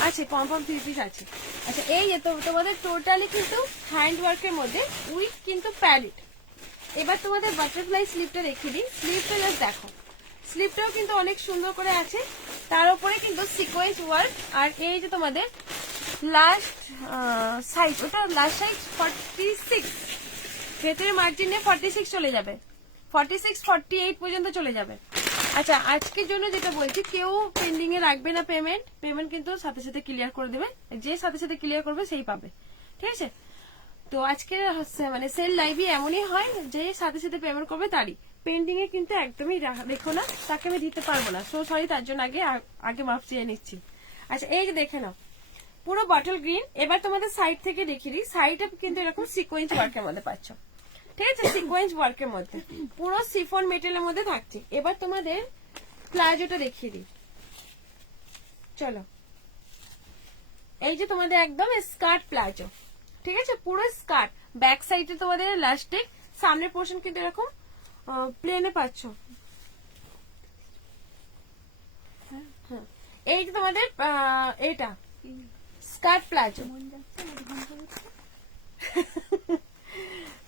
আছে পম 3 পিস আছে। আচ্ছা এই যে তোমাদের টোটালি কিন্তু হ্যান্ড ওয়ার্কের মধ্যে উইথ কিন্তু প্যারেট। এবার তোমাদের বাটারফ্লাই স্লিপটা দেখিয়ে দিই, স্লিপটা জাস্ট দেখো, স্লিপটাও কিন্তু অনেক সুন্দর করে আছে, তার উপরে কিন্তু সিকোয়েন্স ওয়ার্ক। আর এই যে তোমাদের লাস্ট সাইজ, ওটা লাস্ট সাইজ 46, ভেতরে মার্জিনে 46 চলে যাবে, 46 48 পর্যন্ত চলে যাবে। আচ্ছা আজকের জন্য যেটা বলছি, কেউ পেন্ডিং এ রাখবে না পেমেন্ট, পেমেন্ট কিন্তু সাথে সাথে ক্লিয়ার করে দেবে, যে সাথে সাথে ক্লিয়ার করবে সেই পাবে, ঠিক আছে। তো আজকে মানে সেল লাইভই এমনই হয়, যে সাথে সাথে পেমেন্ট করবে তারই, পেন্ডিং এ কিন্তু একদমই দেখো না, তাকে আমি দিতে পারবো না, সো সরি, তার জন্য আগে মাফ চেয়ে নিচ্ছি। আচ্ছা এই যে দেখে নাও পুরো বটল গ্রিন। এবার তোমাদের সাইড থেকে দেখিয়ে দিই, সাইডে কিন্তু এরকম সিকোয়েন্স ওয়ার্কের মধ্যে পাচ্ছ, ঠিক আছে, সিকোয়েন্স ওয়ার্কের মধ্যে পুরো সিফন মেটেরিয়ালের মধ্যে থাকছে। এবার তোমাদের প্লাজোটা দেখিয়ে দিই, চলো, এই যে তোমাদের একদম স্কার্ট প্লাজো, ঠিক আছে, পুরো স্কার্ট, ব্যাক সাইডে তোমাদের ইলাস্টিক, সামনের পোর্শন কিন্তু এরকম প্লেনে পাচ্ছ। এই যে তোমাদের এটা স্কার্ট প্লাজো,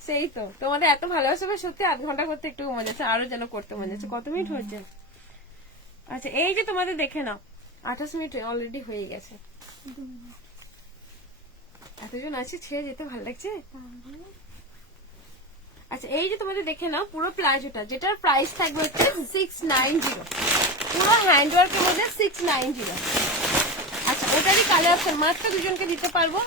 সেই তো তোমাদের এত ভালোবাসা, সত্যি আধ ঘন্টা করতে একটু মনে যাচ্ছে, আরো যেন করতে মনে যাচ্ছে, কত মিনিট হয়েছে। আচ্ছা এই যে তোমাদের দেখে নাও 28 মিনিট অলরেডি হয়ে গেছে, এতজন আছে, ছেড়ে যেতে ভালো লাগছে। আচ্ছা এই যে তোমাদের দেখে নাও পুরো প্লাজোটা, যেটার প্রাইস থাকবে হচ্ছে 690, পুরো হ্যান্ডওয়ার্কের মধ্যে 690। আচ্ছা ওটারই কালার অপশন, মাত্র দুজনকে দিতে পারবো,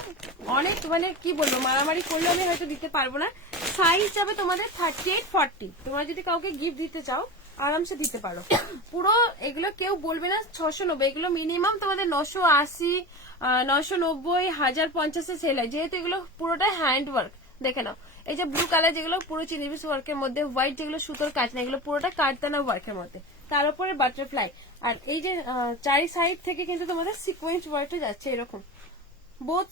অনেক মানে কি বলবো, মারামারি করলে আমি হয়তো দিতে পারবো না। সাইজ যাবে তোমাদের 38 40, তোমরা যদি কাউকে গিফট দিতে চাও আরামসে দিতে পারো। পুরো এগুলো কেউ বলবে না 690, এগুলো মিনিমাম তোমাদের 980 990 1050 সেল হয়, যেহেতু এগুলো পুরোটা হ্যান্ড ওয়ার্ক। দেখে নাও এই যে ব্লু কালার যেগুলো পুরো চিনিবিস ওয়ার্কের মধ্যে, হোয়াইট যেগুলো সুতোর কাজ না, এগুলো পুরোটা কাঠদানা ওয়ার্কের মধ্যে, তার উপরে বাটারফ্লাই। আর এই যে চারি সাইড থেকে কিন্তু তোমাদের সিকোয়েন্স ওয়ার্কটা যাচ্ছে এরকম, বোথ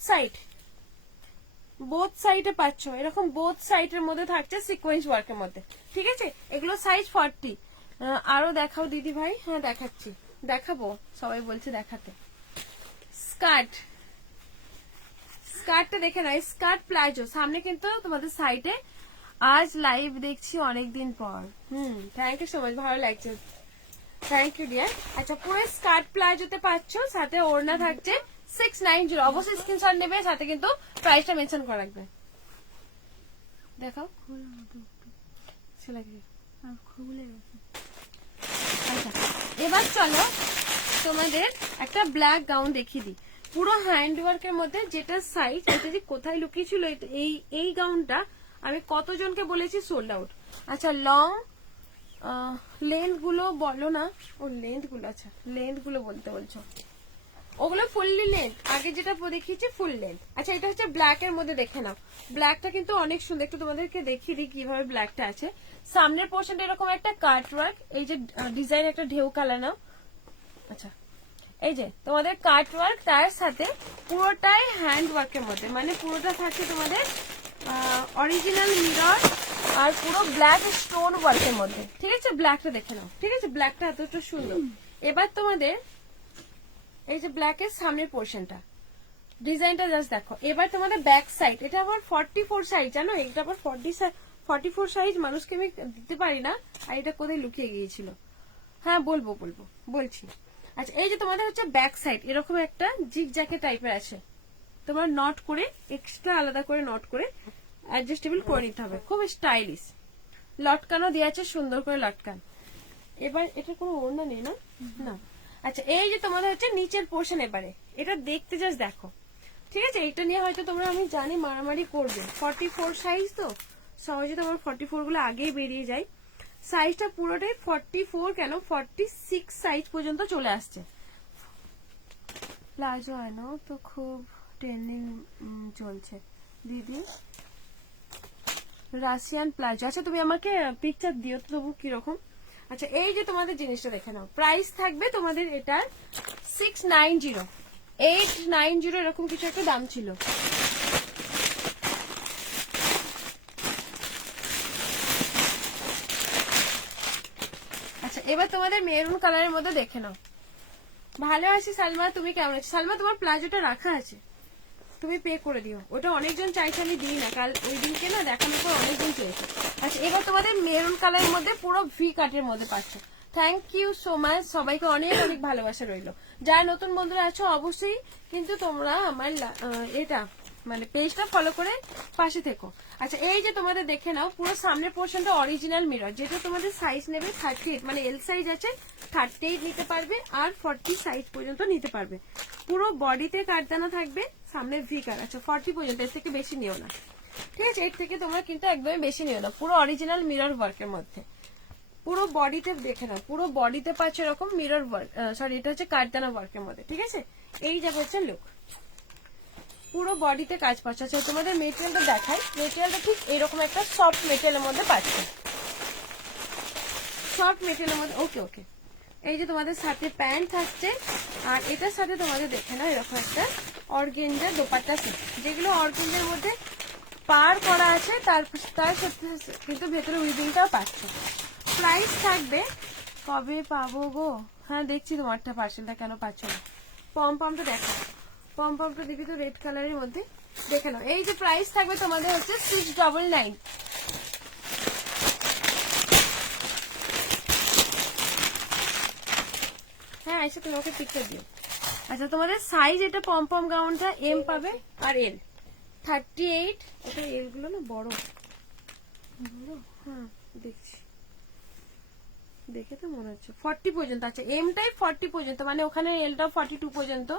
সাইডে পাচ্ছ এরকম, বোথ সাইডের মধ্যে থাকছে সিকোয়েন্স ওয়ার্কের মধ্যে, ঠিক আছে। এগুলো সাইজ 40। আরো দেখাও দিদি ভাই, হ্যাঁ দেখাচ্ছি, দেখাবো, সবাই বলছে দেখাতে। স্কার্টটা দেখে না, স্কার্ট প্লাজো, সামনে কিন্তু তোমাদের সাইডে, আজ লাইভ দেখছি অনেকদিন পর, থ্যাংক ইউ সো মাচ, ভালো লাগছে। Thank you dear. আচ্ছা পুরো স্কার্ট প্লাজোতে পাচ্ছ, সাথে ওড়না থাকছে 690। অবশ্যই স্ক্রিনশট নেবে, সাথে কিন্তু প্রাইসটা মেনশন করা রাখবে। দেখাও আচ্ছা এবার চলো তোমাদের একটা ব্ল্যাক গাউন দেখিয়ে দিই, পুরো হ্যান্ড ওয়ার্কের মধ্যে, যেটা সাইজ এটা যে কোথায় লুকিয়েছিল, এই গাউনটা আমি কতজনকে বলেছি সোল্ড আউট। আচ্ছা লং লেন্থ গুলো বলো না, ও লেন্থ গুলো, আচ্ছা লেন্থ গুলো বলতে বলছো, ওগুলো ফুললি লেন্থ, আগে যেটা দেখিয়েছি ফুল লেন্থ। আচ্ছা এটা হচ্ছে ব্ল্যাক এর মধ্যে, দেখে নাও ব্ল্যাকটা কিন্তু অনেক সুন্দর, একটু তোমাদেরকে দেখিয়ে দিই কিভাবে ব্ল্যাকটা আছে। সামনের পোর্শনটা এরকম একটা কাট ওয়ার্ক, এই যে ডিজাইন একটা ঢেউ কালার নাও। আচ্ছা এই যে তোমাদের কাট ওয়ার্ক, তার সাথে পুরোটাই হ্যান্ড ওয়ার্কের মধ্যে, মানে পুরোটা থাকছে তোমাদের অরিজিনাল মিরর আর পুরো ব্ল্যাক স্টোন ওয়ার্কের মধ্যে। ঠিক আছে ব্ল্যাকটা দেখে নাও, ঠিক আছে ব্ল্যাকটা এতটা সুন্দর। এবার তোমাদের এই যে ব্ল্যাকের সামনের পোর্শনটা, ডিজাইনটা জাস্ট দেখো। এবার তোমাদের ব্যাক সাইড, এটা আবার 44 সাইজ, জানো এটা আবার 44 সাইজ মানুষকে আমি দিতে পারি না। আর এটা কোথায় লুকিয়ে গিয়েছিল, হ্যাঁ বলছি। আচ্ছা এই যে তোমাদের হচ্ছে ব্যাক সাইড, এরকম একটা জিগ জ্যাকেট টাইপের আছে, তোমার নট করে এক্সট্রা আলাদা করে নট করে অ্যাডজাস্টেবল করে নিতে হবে, খুব স্টাইলিশ। লটকানো দিয়ে আছে সুন্দর করে লটকান। এবার এটা কোনো ওড়না নেই না, না। আচ্ছা এই যে তোমাদের হচ্ছে নিচের পোর্শন, এবারে এটা দেখতে জাস্ট দেখো। ঠিক আছে এটা নিয়ে হয়তো তোমরা আমি জানি মারামারি করবে, 44 সাইজ তো সহজে তোমার 44 গুলো আগেই বেরিয়ে যায়। সাইজটা পুরোটাই 44 কেন 46 সাইজ পর্যন্ত চলে আসছে। প্লাজো হয় না তো, খুব ট্রেন্ডিং চলছে দিদি, রাশিয়ান প্লাজো। আচ্ছা তুমি আমাকে পিকচার দিও তো তবু কিরকম। আচ্ছা এই যে তোমাদের জিনিসটা দেখে নাও, প্রাইস থাকবে তোমাদের এটার 690, 890 এরকম কিছু একটা দাম ছিল। আচ্ছা এবার তোমাদের মেরুন কালারের মধ্যে দেখে নাও। ভালো আছি সালমা, তুমি কেমন আছো? সালমা তোমার প্লাজোটা রাখা আছে, তুমি পে করে দিও, ওটা অনেকজন চাইছে আমি দিই না, কাল ওই দিনকে না দেখানোর পর অনেকজন চেয়েছে। আচ্ছা এবার তোমাদের মেরুন কালারের মধ্যে পুরো ভি কাটের মধ্যে পাচ্ছ। থ্যাংক ইউ সো মাচ, সবাইকে অনেক অনেক ভালোবাসা রইলো। যারা নতুন বন্ধুরা আছো অবশ্যই কিন্তু তোমরা আমার এটা মানে পেজটা ফলো করে পাশে থেকো। আচ্ছা এই যে তোমাদের দেখে নাও, পুরো সামনের পোর্শনটা অরিজিনাল মিরর, যেটা তোমাদের সাইজ নেবে 38, মানে এল সাইজ আছে 38 নিতে পারবে আর 40 সাইজ পর্যন্ত নিতে পারবে। পুরো বডিতে কাটদানা থাকবে, সামনে ভি কাট। আচ্ছা 40 পর্যন্ত, এর থেকে বেশি নিও না, ঠিক আছে এর থেকে তোমরা কিন্তু একদমই বেশি নিও না। পুরো অরিজিনাল মিরর ওয়ার্কের মধ্যে, পুরো বডিতে দেখে নাও, পুরো বডিতে পাচ্ছে এরকম মিরর ওয়ার্ক, সরি এটা হচ্ছে কাটদানা ওয়ার্কের মধ্যে। ঠিক আছে এই যাবে হচ্ছে লুক, পুরো বডিতে কাজ পাচ্ছে। আচ্ছা তোমাদের মেটেরিয়ালটা দেখাই, মেটেরিয়ালটা ঠিক এরকম একটা সফট মেটেরিয়ালের মধ্যে পাচ্ছে, সফট মেটেরিয়ালের মধ্যে। ওকে এই যে তোমাদের সাথে প্যান্ট থাকছে, আর এটার সাথে তোমাদের দেখে নাও এরকম একটা অর্গেঞ্জার দোপাট্টা সেট, যেগুলো অর্গেঞ্জার মধ্যে পার করা আছে, তার সাথে কিন্তু ভেতরে উইভিংটাও পাচ্ছে। প্রাইস থাকবে, কবে পাবো গো, হ্যাঁ দেখছি তোমারটা পার্সেলটা কেন পাচ্ছ না। পমপমটা দেখো, পমপমটা দিবি তো রেড কালারের মধ্যে, দেখে নাও। এই যে প্রাইস থাকবে তোমাদের হচ্ছে 699। হ্যাঁ এসে তুমি ওকে পিকচার দিও। আচ্ছা তোমাদের সাইজ, এটা পমপম গাউনটা এম পাবে আর এল 38, এটা এল গুলো না বড়, হ্যাঁ দেখছি, দেখে তো মনে হচ্ছে 40 পর্যন্ত। আচ্ছা এমটাই 40 পর্যন্ত, মানে ওখানে এলটা 42 পর্যন্ত।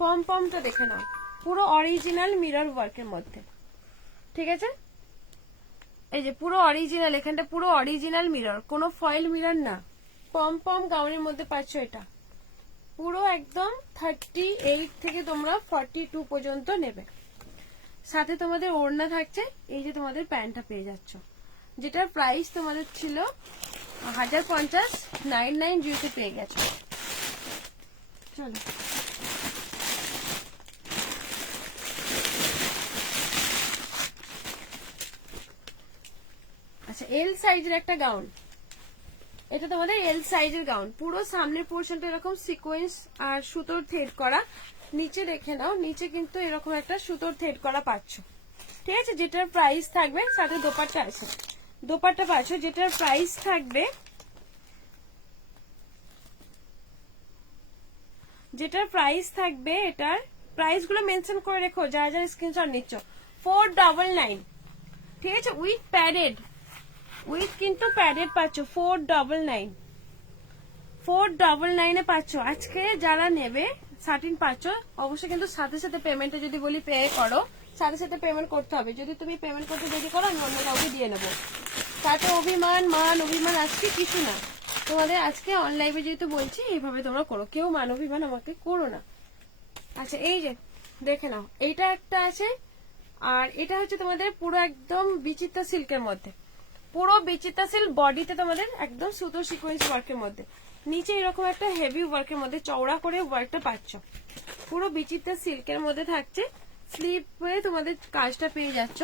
পমপমটা দেখে নাও, পুরো অরিজিনাল মিরর ওয়ার্কের মধ্যে। ঠিক আছে এই যে পুরো অরিজিনাল, এখানটা পুরো অরিজিনাল মিরর, কোনো ফয়েল মিরর না। পমপম গাউনের মধ্যে পাচ্ছ এটা, পুরো একদম 38 থেকে তোমরা 42 পর্যন্ত নেবে। সাথে তোমাদের ওড়না থাকছে, এই যে তোমাদের প্যান্টটা পেয়ে যাচ্ছ, যেটার প্রাইস তোমাদের ছিল 1050, 990 পেয়ে গেছো। চলো আচ্ছা এল সাইজের একটা গাউন, এটা তোমাদের এল সাইজের গাউন, পুরো সামনের পোর্শনটা এরকম সিকোয়েন্স আর সুতোর থ্রেড করা, নিচে দেখে নাও নিচে কিন্তু এরকম একটা সুতোর থ্রেড করা পাচ্ছ। ঠিক আছে যেটার প্রাইস থাকবে, সাথে দোপাট্টা আছে, দোপাট্টা পাচ্ছ, যেটার প্রাইস থাকবে যেটার প্রাইস থাকবে, এটার প্রাইস গুলো মেনশন করে রেখো যারা যারা স্ক্রিনশট নিচ্ছ। 499, ঠিক আছে, উইথ প্যাডেড, উইথ কিন্তু প্যাডেড পাচ্ছ 499, 499 পাচ্ছ। আজকে যারা নেবে 13 পাচ্ছ। অবশ্যই কিন্তু সাথে সাথে পেমেন্টে যদি বলি পে করো, সাথে সাথে পেমেন্ট করতে হবে। যদি তুমি পেমেন্ট করতে দেরি করো আমি অন্য কাউকে দিয়ে নেবো। তাতে অভিমান অভিমান আজকে কিছু না। তোমাদের আজকে অনলাইনে যেহেতু বলছি এইভাবে তোমরা করো, কেউ মান অভিমান আমাকে করো না। আচ্ছা এই যে দেখে নাও, এইটা একটা আছে, আর এটা হচ্ছে তোমাদের পুরো একদম বিচিত্রা সিল্কের মধ্যে, পুরো বিচিত্রা সিল্ক, বডিতে তোমাদের একদম সুতো সিকোয়েন্স ওয়ার্কের মধ্যে, নিচে এরকম একটা হেভি ওয়ার্কের মধ্যে চওড়া করে ওয়ার্কটা পাচ্ছ। পুরো বিচিত্রা সিল্কের মধ্যে থাকছে, স্লিপে তোমাদের কাজটা পেয়ে যাচ্ছ।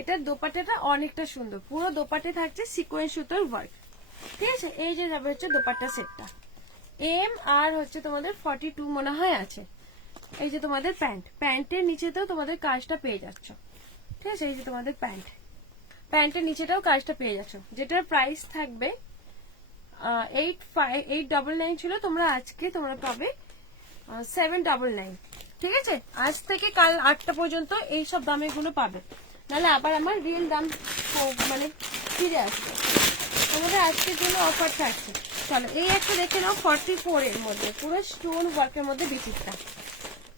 এটার দোপাট্টাটা অনেকটা সুন্দর, পুরো দোপাট্টে থাকছে সিকোয়েন্স সুতোর ওয়ার্ক, ঠিক আছে। এই যে যাবে হচ্ছে দোপাট্টা সেটটা, এম আর হচ্ছে তোমাদের 42 মনে হয় আছে। এই যে তোমাদের প্যান্ট, প্যান্টের নিচেতেও তোমাদের কাজটা পেয়ে যাচ্ছ, ঠিক আছে। এই যে তোমাদের প্যান্ট, প্যান্টের নিচেটাও কাজটা পেয়ে যাচ্ছ। যেটার প্রাইস থাকবে 899 ছিল, তোমরা আজকে তোমরা পাবে 799, ঠিক আছে। আজ থেকে কাল 8টা পর্যন্ত এইসব দামে গুলো পাবে, নাহলে আবার আমার রিয়েল দাম মানে ফিরে আসবে। তোমাদের আজকের জন্য অফার থাকছে। চলো এই একটা দেখে নাও, 44 এর মধ্যে পুরো স্টোন ওয়ার্কের মধ্যে বিচিত্রা,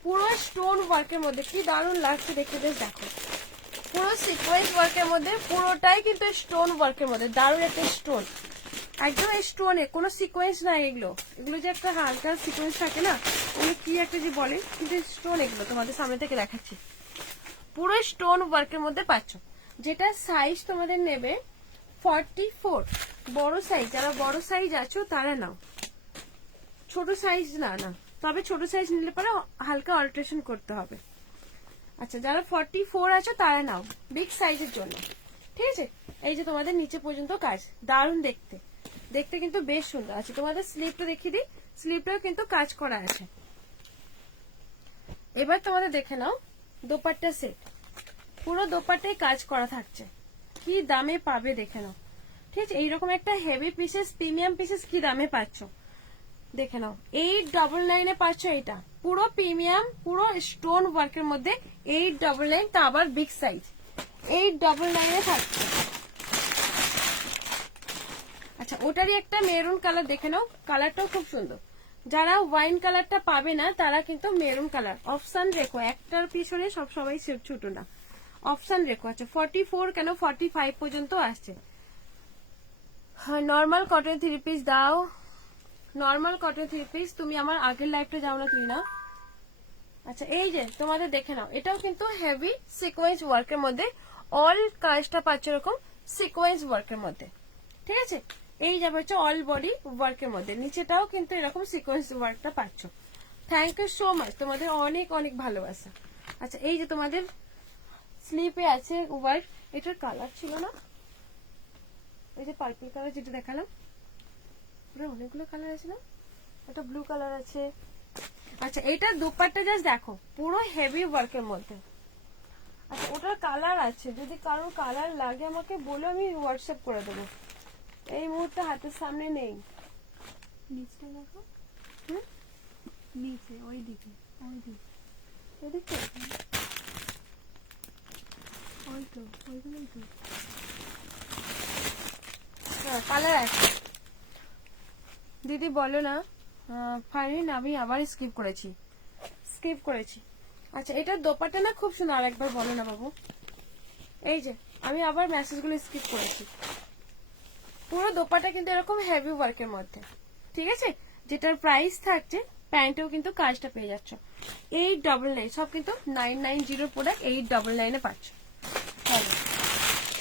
পুরো স্টোন ওয়ার্কের মধ্যে কি দারুণ লাগছে দেখতে, বেশ দেখো, পুরো সিকোয়েন্স ওয়ার্কের মধ্যে, পুরোটাই কিন্তু স্টোন ওয়ার্কের মধ্যে, দারুণ একটা স্টোন, একদম স্টোনে, কোনো সিকোয়েন্স নাই। এগুলো এগুলো যে একটা হালকা সিকোয়েন্স থাকে না, ওগুলো কি একটা যে বলে, কিন্তু স্টোন। এগুলো তোমাদের সামনে থেকে দেখাচ্ছি, পুরো স্টোন ওয়ার্কের মধ্যে পাচ্ছ। যেটা সাইজ তোমাদের নেবে 44, বড় সাইজ, যারা বড় সাইজ আছো তারা নাও, ছোট সাইজ না, তবে ছোট সাইজ নিলে পরে হালকা অল্টারেশন করতে হবে। আচ্ছা যারা 44 আছো তারা নাও বিগ সাইজের জন্য, ঠিক আছে। এই যে তোমাদের নিচে পর্যন্ত কাজ, দারুণ দেখতে, দেখতে কিন্তু বেশ সুন্দর আছে। তোমাদের স্লিপটা দেখিয়ে দিই, স্লিপটাও কিন্তু কাজ করা আছে। এবার তোমাদের দেখে নাও দোপাট্টা সেট, পুরো দোপাট্টায় কাজ করা থাকছে, কি দামে পাবে দেখে নাও, ঠিক আছে। এইরকম একটা হেভি পিসেস, প্রিমিয়াম পিসেস কি দামে পাচ্ছ দেখে নাও, 899 পাচ্ছ। এটা পুরো প্রিমিয়াম, পুরো স্টোন ওয়ার্কের মধ্যে 899, তা আবার বিগ সাইজ, 899 থাকছে। আচ্ছা ওটারই একটা মেরুন কালার দেখে নাও, কালারটাও খুব সুন্দর। যারা ওয়াইন কালারটা পাবে না তারা কিন্তু মেরুন কালার অপশন রেখো, একটার পিছনে সবাই ছোট না, অপশন রেখো। আচ্ছা 44 কেন 45 পর্যন্ত আসছে। হ্যাঁ নর্মাল কটন 3 পিস দাও, নর্মাল কটন 3 পিস। তুমি আমার আগের লাইফটা যাও না তুই না। আচ্ছা এই যে তোমাদের দেখে নাও, এটাও কিন্তু হেভি সিকোয়েন্স ওয়ার্কের মধ্যে, অল কাজটা পাচ্ছ এরকম সিকোয়েন্স ওয়ার্কের মধ্যে, ঠিক আছে। এই যাবে হচ্ছে অল বডি ওয়ার্কের মধ্যে, নিচেটাও কিন্তু এরকম সিকোয়েন্স ওয়ার্কটা পাচ্ছ। থ্যাংক ইউ সো মাচ, তোমাদের অনেক অনেক ভালোবাসা। আচ্ছা এই যে তোমাদের স্লিপে আছে ওয়ার্ক, এটার কালার ছিল না, ওই যে পার্পল কালার যেটা দেখালাম, অনেকগুলো কালার আছে না, ওটা ব্লু কালার আছে। আচ্ছা এইটা দুপাট্টা জাস্ট দেখো, পুরো হেভি ওয়ার্কের মধ্যে। আচ্ছা ওটার কালার আছে, যদি কারোর কালার লাগে আমাকে বলে আমি হোয়াটসঅ্যাপ করে দেবো, এই মুহূর্তে হাতের সামনে নেই। নিচটা দেখো, নিচে ওই দিকে, ওই দিকে, এদিকে ওই তো, ওইগুলোই তো। হ্যাঁ কালার আছে, দিদি বলো না। ফাইন, আমি আবার স্কিপ করেছি। আচ্ছা এটার দোপাট্টা না খুব সুন্দর, আরেকবার বলো না বাবু। এই যে আমি আবার মেসেজগুলো স্কিপ করেছি, পুরো দোপাট্টা কিন্তু এরকম হেভি ওয়ার্কের মধ্যে, ঠিক আছে। যেটার প্রাইস থাকছে, প্যান্টেও কিন্তু কাজটা পেয়ে যাচ্ছ। 899, সব কিন্তু 990 প্রোডাক্ট 899 পাচ্ছ।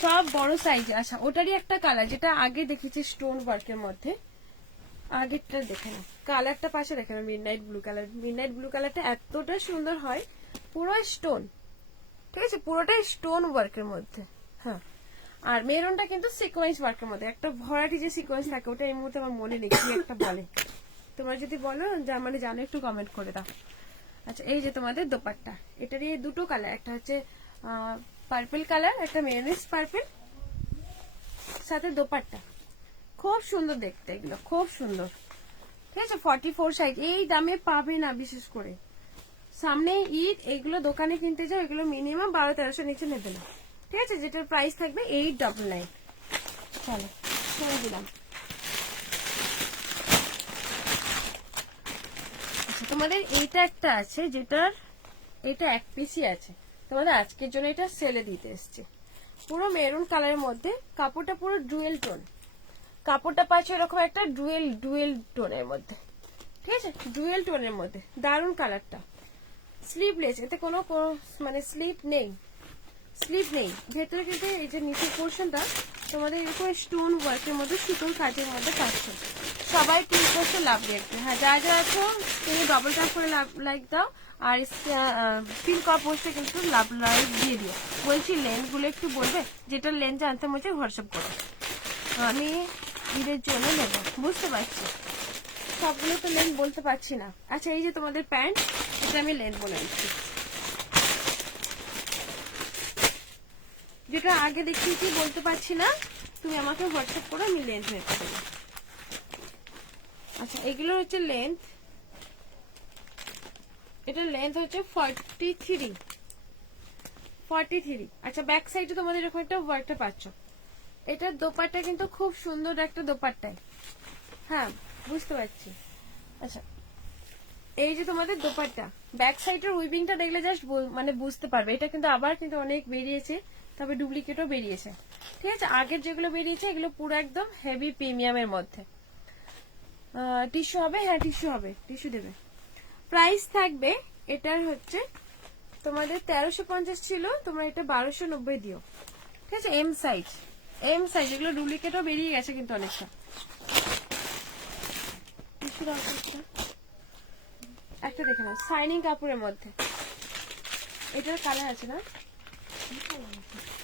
সব বড় সাইজে। আচ্ছা ওটারই একটা কালার যেটা আগে দেখেছি স্টোন ওয়ার্কের মধ্যে, আগেরটা দেখে না, কালারটা পাশে দেখে না, midnight blue colour. Midnight blue কালারটা এতটা সুন্দর হয়, পুরো স্টোন, ঠিক আছে, পুরোটাই স্টোন ওয়ার্কের মধ্যে। হ্যাঁ আর মেরুনটা কিন্তু সিকোয়েন্স ওয়ার্কের মধ্যে, একটা ভরাটি যে সিকোয়েন্স থাকে ওটা এই মুহূর্তে আমার মনে নেই কি একটা বলে, তোমরা যদি বলো মানে জানো একটু কমেন্ট করে দাও। আচ্ছা এই যে তোমাদের দোপাট্টা, এটারই দুটো কালার, একটা হচ্ছে পার্পল কালার, একটা মেরুনিশ পার্পল, সাথে দোপাট্টা খুব সুন্দর দেখতে, এগুলো খুব সুন্দর, ঠিক আছে 44 সাইজ, এই দামে পাবে না বিশেষ করে। সামনে ঈদ, এগুলো দোকানে কিনতে যাও এগুলো মিনিমাম 1200-1300 নিচে নেবে না, ঠিক আছে, যেটার প্রাইস থাকবে 899। চলো ছেড়ে দিলাম। আচ্ছা তোমাদের এইটা একটা আছে, যেটার এটা এক পিসই আছে, তোমাদের আজকের জন্য এটা সেলে দিতে এসছে। পুরো মেরুন কালারের মধ্যে, কাপড়টা পুরো ডুয়েল টোন, কাপড়টা পাচ্ছে এরকম একটা ডুয়েল টোনের মধ্যে, ঠিক আছে, ডুয়েল টোনের মধ্যে, দারুন কালারটা। স্লিভলেস, এতে কোনো মানে স্লিপ নেই, ভেতরে কিন্তু এই যে নিচের পোর্শনটা তোমাদের এরকম স্টোন ওয়ার্কের মধ্যে সুতোর কাজের মধ্যে পাচ্ছে। সবাই ক্লিক করতে লাভ দেখবে। হ্যাঁ যা যা আছো তুমি ডবল ট্যাপ করে লাইক দাও, আর পিন করা পোস্টে কিন্তু লাভ লাইক দিয়ে দিও। বলছি লেন্থ গুলো একটু বলবে, যেটা লেন্থ জানতে হচ্ছে হোয়াটসঅ্যাপ করো, আমি ঈদের জন্য নেব। বুঝতে পারছি সবগুলো তো লেন্থ বলতে পারছি না। আচ্ছা এই যে তোমাদের প্যান্ট, এটা আমি লেন্থ বলে দিচ্ছি, যেটা আগে দেখিয়েছি বলতে পারছি না, তুমি আমাকে হোয়াটসঅ্যাপ করো, আমি লেন্থ মেপে দেবো। আচ্ছা এগুলো হচ্ছে লেন্থ, এটা লেন্থ হচ্ছে 43। আচ্ছা ব্যাক সাইডে তোমাদের এরকম একটা ওয়ার্কটা পাচ্ছ। এটার দোপাট্টা কিন্তু খুব সুন্দর একটা দোপাট্টায়, হ্যাঁ বুঝতে পারছি। আচ্ছা এই যে তোমাদের দোপাট্টা, ব্যাক সাইডের উইভিংটা দেখলে জাস্ট মানে বুঝতে পারবে, এটা কিন্তু আবার কিন্তু অনেক বেরিয়েছে, তবে ডুপ্লিকেটও বেরিয়েছে, ঠিক আছে। আগের যেগুলো বেরিয়েছে এগুলো পুরো একদম হেভি প্রিমিয়ামের মধ্যে। টিস্যু হবে, হ্যাঁ টিস্যু হবে, টিস্যু দেবে। প্রাইস থাকবে এটার হচ্ছে তোমাদের 1350 ছিল, তোমরা এটা 1290 দিও, ঠিক আছে। এম সাইজ, এগুলো ডুপ্লিকেটও বেরিয়ে গেছে কিন্তু অনেকটা। টিস্যুর একটা দেখে নাও, শাইনিং কাপড়ের মধ্যে, এটার কালার আছে না,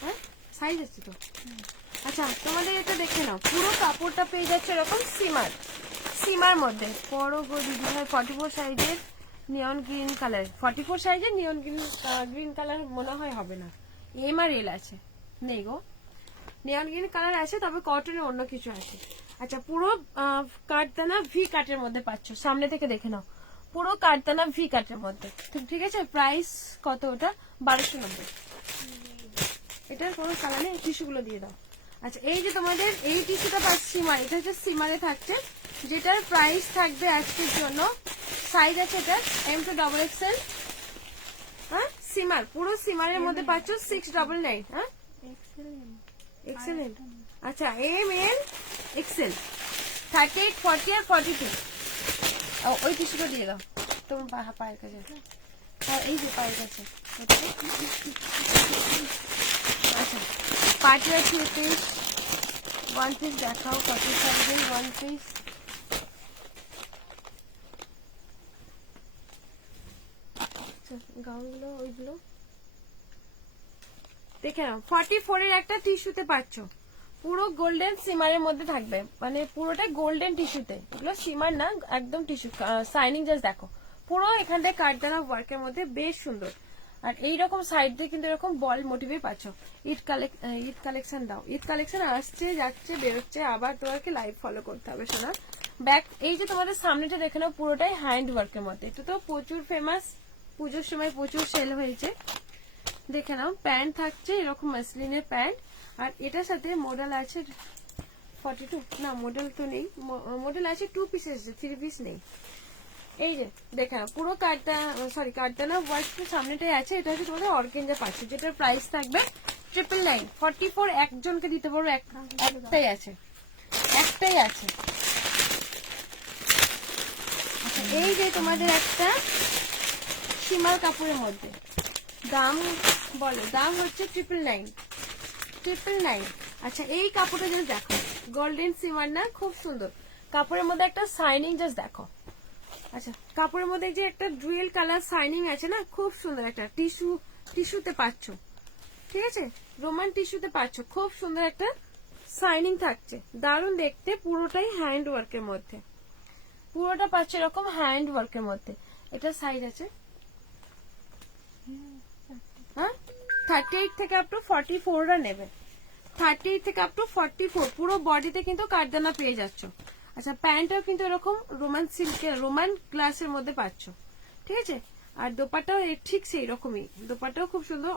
হ্যাঁ সাইজ আছে তো। আচ্ছা তোমাদের এটা দেখে নাও, পুরো কাপড়টা পেয়ে যাচ্ছে এরকম সিমার মধ্যে, বড় দিদি হয় 44 সাইজের নিয়ন গ্রিন কালার, 44 সাইজের নিয়ন গ্রিন কালার মনে হয় হবে না, এম আর এল আছে, নেই গো নিয়ন গ্রিন কালার আছে, তবে কটনের অন্য কিছু আছে। আচ্ছা পুরো কাটদানা ভি কাটের মধ্যে পাচ্ছ, সামনে থেকে দেখে নাও, পুরো কাটদানা ভি কাটের মধ্যে, ঠিক আছে। প্রাইস কত ওটা, 1290। এটার কোনো কালার নেই, টিস্যুগুলো দিয়ে দাও। আচ্ছা এই যে তোমাদের এই টিস্যুটা পাচ্ছি সিমার, এটা হচ্ছে সিমারে থাকছে, যেটার প্রাইস থাকবে আজকের জন্য, সাইজ আছে এটা M2XXL, হ্যাঁ সিমার, পুরো সিমারের মধ্যে পাচ্ছ 699, হ্যাঁ এক্সেলেন্ট। আচ্ছা ML XL 38, 40 আর 42। ওই টিস্যুটা দিয়ে দাও তোমার পায়ের কাছে, এই যে পায়ের কাছে। আচ্ছা পার্টি আছে পিস, ওয়ান পিস দেখাও, কত সাইজের ওয়ান পিস। গাউনগুলো ওইগুলো দেখে নাও, 44 এর একটা টিস্যুতে পাচ্ছ, পুরো গোল্ডেন সিমারের মধ্যে থাকবে, মানে পুরোটা গোল্ডেন টিস্যুতে, এগুলো সিমার না একদম টিস্যু, শাইনিং জাস্ট দেখো, পুরো এখান থেকে কাটদানা ওয়ার্কের মধ্যে বেশ সুন্দর। আর এইরকম সাইড দিয়ে কিন্তু এরকম বল মোটিভে পাচ্ছ। ঈদ কালেকশন দাও, ঈদ কালেকশন আসছে যাচ্ছে বেরোচ্ছে, আবার তোমাকে লাইভ ফলো করতে হবে শোনা। ব্যাক এই যে তোমাদের সামনেটা দেখে নাও, পুরোটাই হ্যান্ড ওয়ার্কের মধ্যে, এটা তো প্রচুর ফেমাস, পুজোর সময় প্রচুর সেল হয়েছে। দেখে নাও প্যান্ট থাকছে এরকম মাসলিনের প্যান্ট, আর এটার সাথে মডেল আছে 42, না মডেল তো নেই, মডেল আছে 2 পিস আছে, 3 পিস নেই। এই যে দেখে নাও পুরো কাটদানা ওয়ার্ক সামনেটাই আছে, এটা হচ্ছে তোমাদের অর্গেঞ্জা পাচ্ছে, যেটার প্রাইস থাকবে 999। 44 একজনকে দিতে পারবো, একটাই আছে। এই যে তোমাদের একটা শিমার কাপড়ের মধ্যে, দাম বলো, দাম হচ্ছে 999। আচ্ছা এই কাপড়টা জাস্ট দেখো, গোল্ডেন সিমার না, খুব সুন্দর কাপড়ের মধ্যে একটা শাইনিং জাস্ট দেখো। আচ্ছা কাপড়ের মধ্যে যে একটা ডুয়েল কালার শাইনিং আছে না, খুব সুন্দর একটা টিস্যুতে পাচ্ছ, ঠিক আছে, রোমান টিস্যুতে পাচ্ছ, খুব সুন্দর একটা শাইনিং থাকছে, দারুণ দেখতে, পুরোটাই হ্যান্ড ওয়ার্কের মধ্যে, পুরোটা পাচ্ছে এরকম হ্যান্ড ওয়ার্কের মধ্যে। এটা সাইজ আছে, হ্যাঁ 38 থেকে আপ টু 44 নেবে, 38 থেকে আপ টু 44 পুরো বডিতে কিন্তু কাটদানা পেয়ে যাচ্ছ। আচ্ছা প্যান্টটাও কিন্তু এরকম রোমান সিল্কের রোমান গ্লাসের মধ্যে পাচ্ছ, ঠিক আছে। আর দোপাটাও ঠিক সেই রকমই, দোপাটাও খুব সুন্দর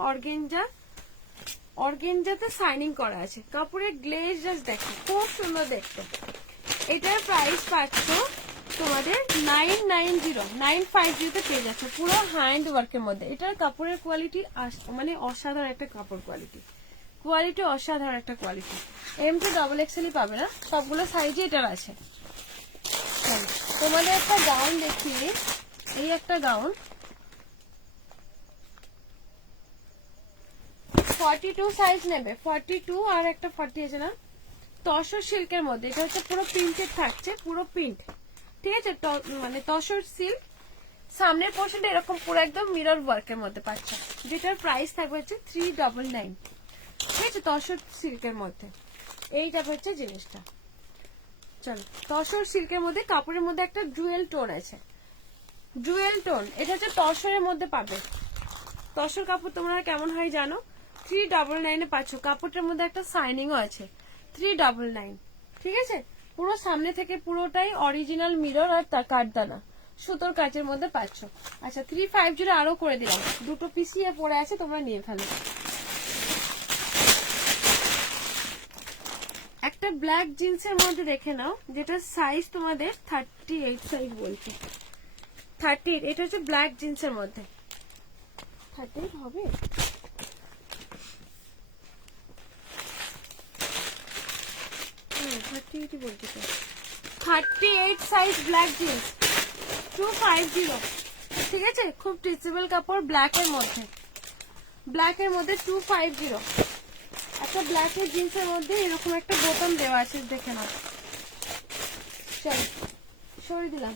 অর্গেঞ্জাতে সাইনিং করা আছে, কাপড়ের গ্লেজ জাস্ট দেখো খুব সুন্দর দেখতে। এটার প্রাইস পাচ্ছ তোমাদের 950 তে পেয়ে যাচ্ছে, পুরো হ্যান্ড ওয়ার্কের মধ্যে। এটার কাপড়ের কোয়ালিটি মানে অসাধারণ একটা কাপড় কোয়ালিটি অসাধারণ একটা কোয়ালিটি। M2XXL পাবে না, সবগুলো সাইজে এটার আছে। চলো, তোমাদের একটা গাউন দেখিয়ে, এই একটা গাউন 42 সাইজ নেবে, 42 আর একটা 40 আছে না, তসর সিল্কের মধ্যে। এটা হচ্ছে পুরো প্রিন্টেড থাকছে, পুরো প্রিন্ট, ঠিক আছে। মানে তসর সিল্ক, সামনের পোর্শনটা এরকম পুরো একদম মিরর ওয়ার্কের মধ্যে পাচ্ছ, যেটার প্রাইস থাকবে হচ্ছে 399, ঠিক আছে, তসর সিল্কের মধ্যে। এইটা হচ্ছে জিনিসটা। চলো, তসর সিল্কের মধ্যে কাপড়ের মধ্যে একটা জুয়েল টোন আছে, জুয়েল টোন। এটা হচ্ছে তসরের মধ্যে পাবে। তসর কাপড় তোমরা কেমন হয় জানো, 399 এ পাচ্ছ। কাপড়টার মধ্যে একটা সাইনিংও আছে, 399, ঠিক আছে। পুরো সামনে থেকে পুরোটাই অরিজিনাল মিরর আর তার কাঠদানা সুতোর কাচের মধ্যে পাচ্ছ। আচ্ছা 350 আরো করে দিলাম, দুটো পিসিয়ে পড়ে আছে, তোমরা নিয়ে ফেলো। একটা ব্ল্যাক জিন্সের মধ্যে দেখে নাও, যেটা সাইজ তোমাদের 38 সাইজ বলছে, 38। এটা হচ্ছে ব্ল্যাক জিন্সের মধ্যে, 38 হবে। 38 সাইজ ব্ল্যাক জিন্স 250, ঠিক আছে। খুব টিচেবল কাপড়, ব্ল্যাকের মধ্যে 250। একটা ব্ল্যাকের জিন্সের মধ্যে এরকম একটা বোতাম দেওয়া আছে, দেখে নাও। চল সরিয়ে দিলাম।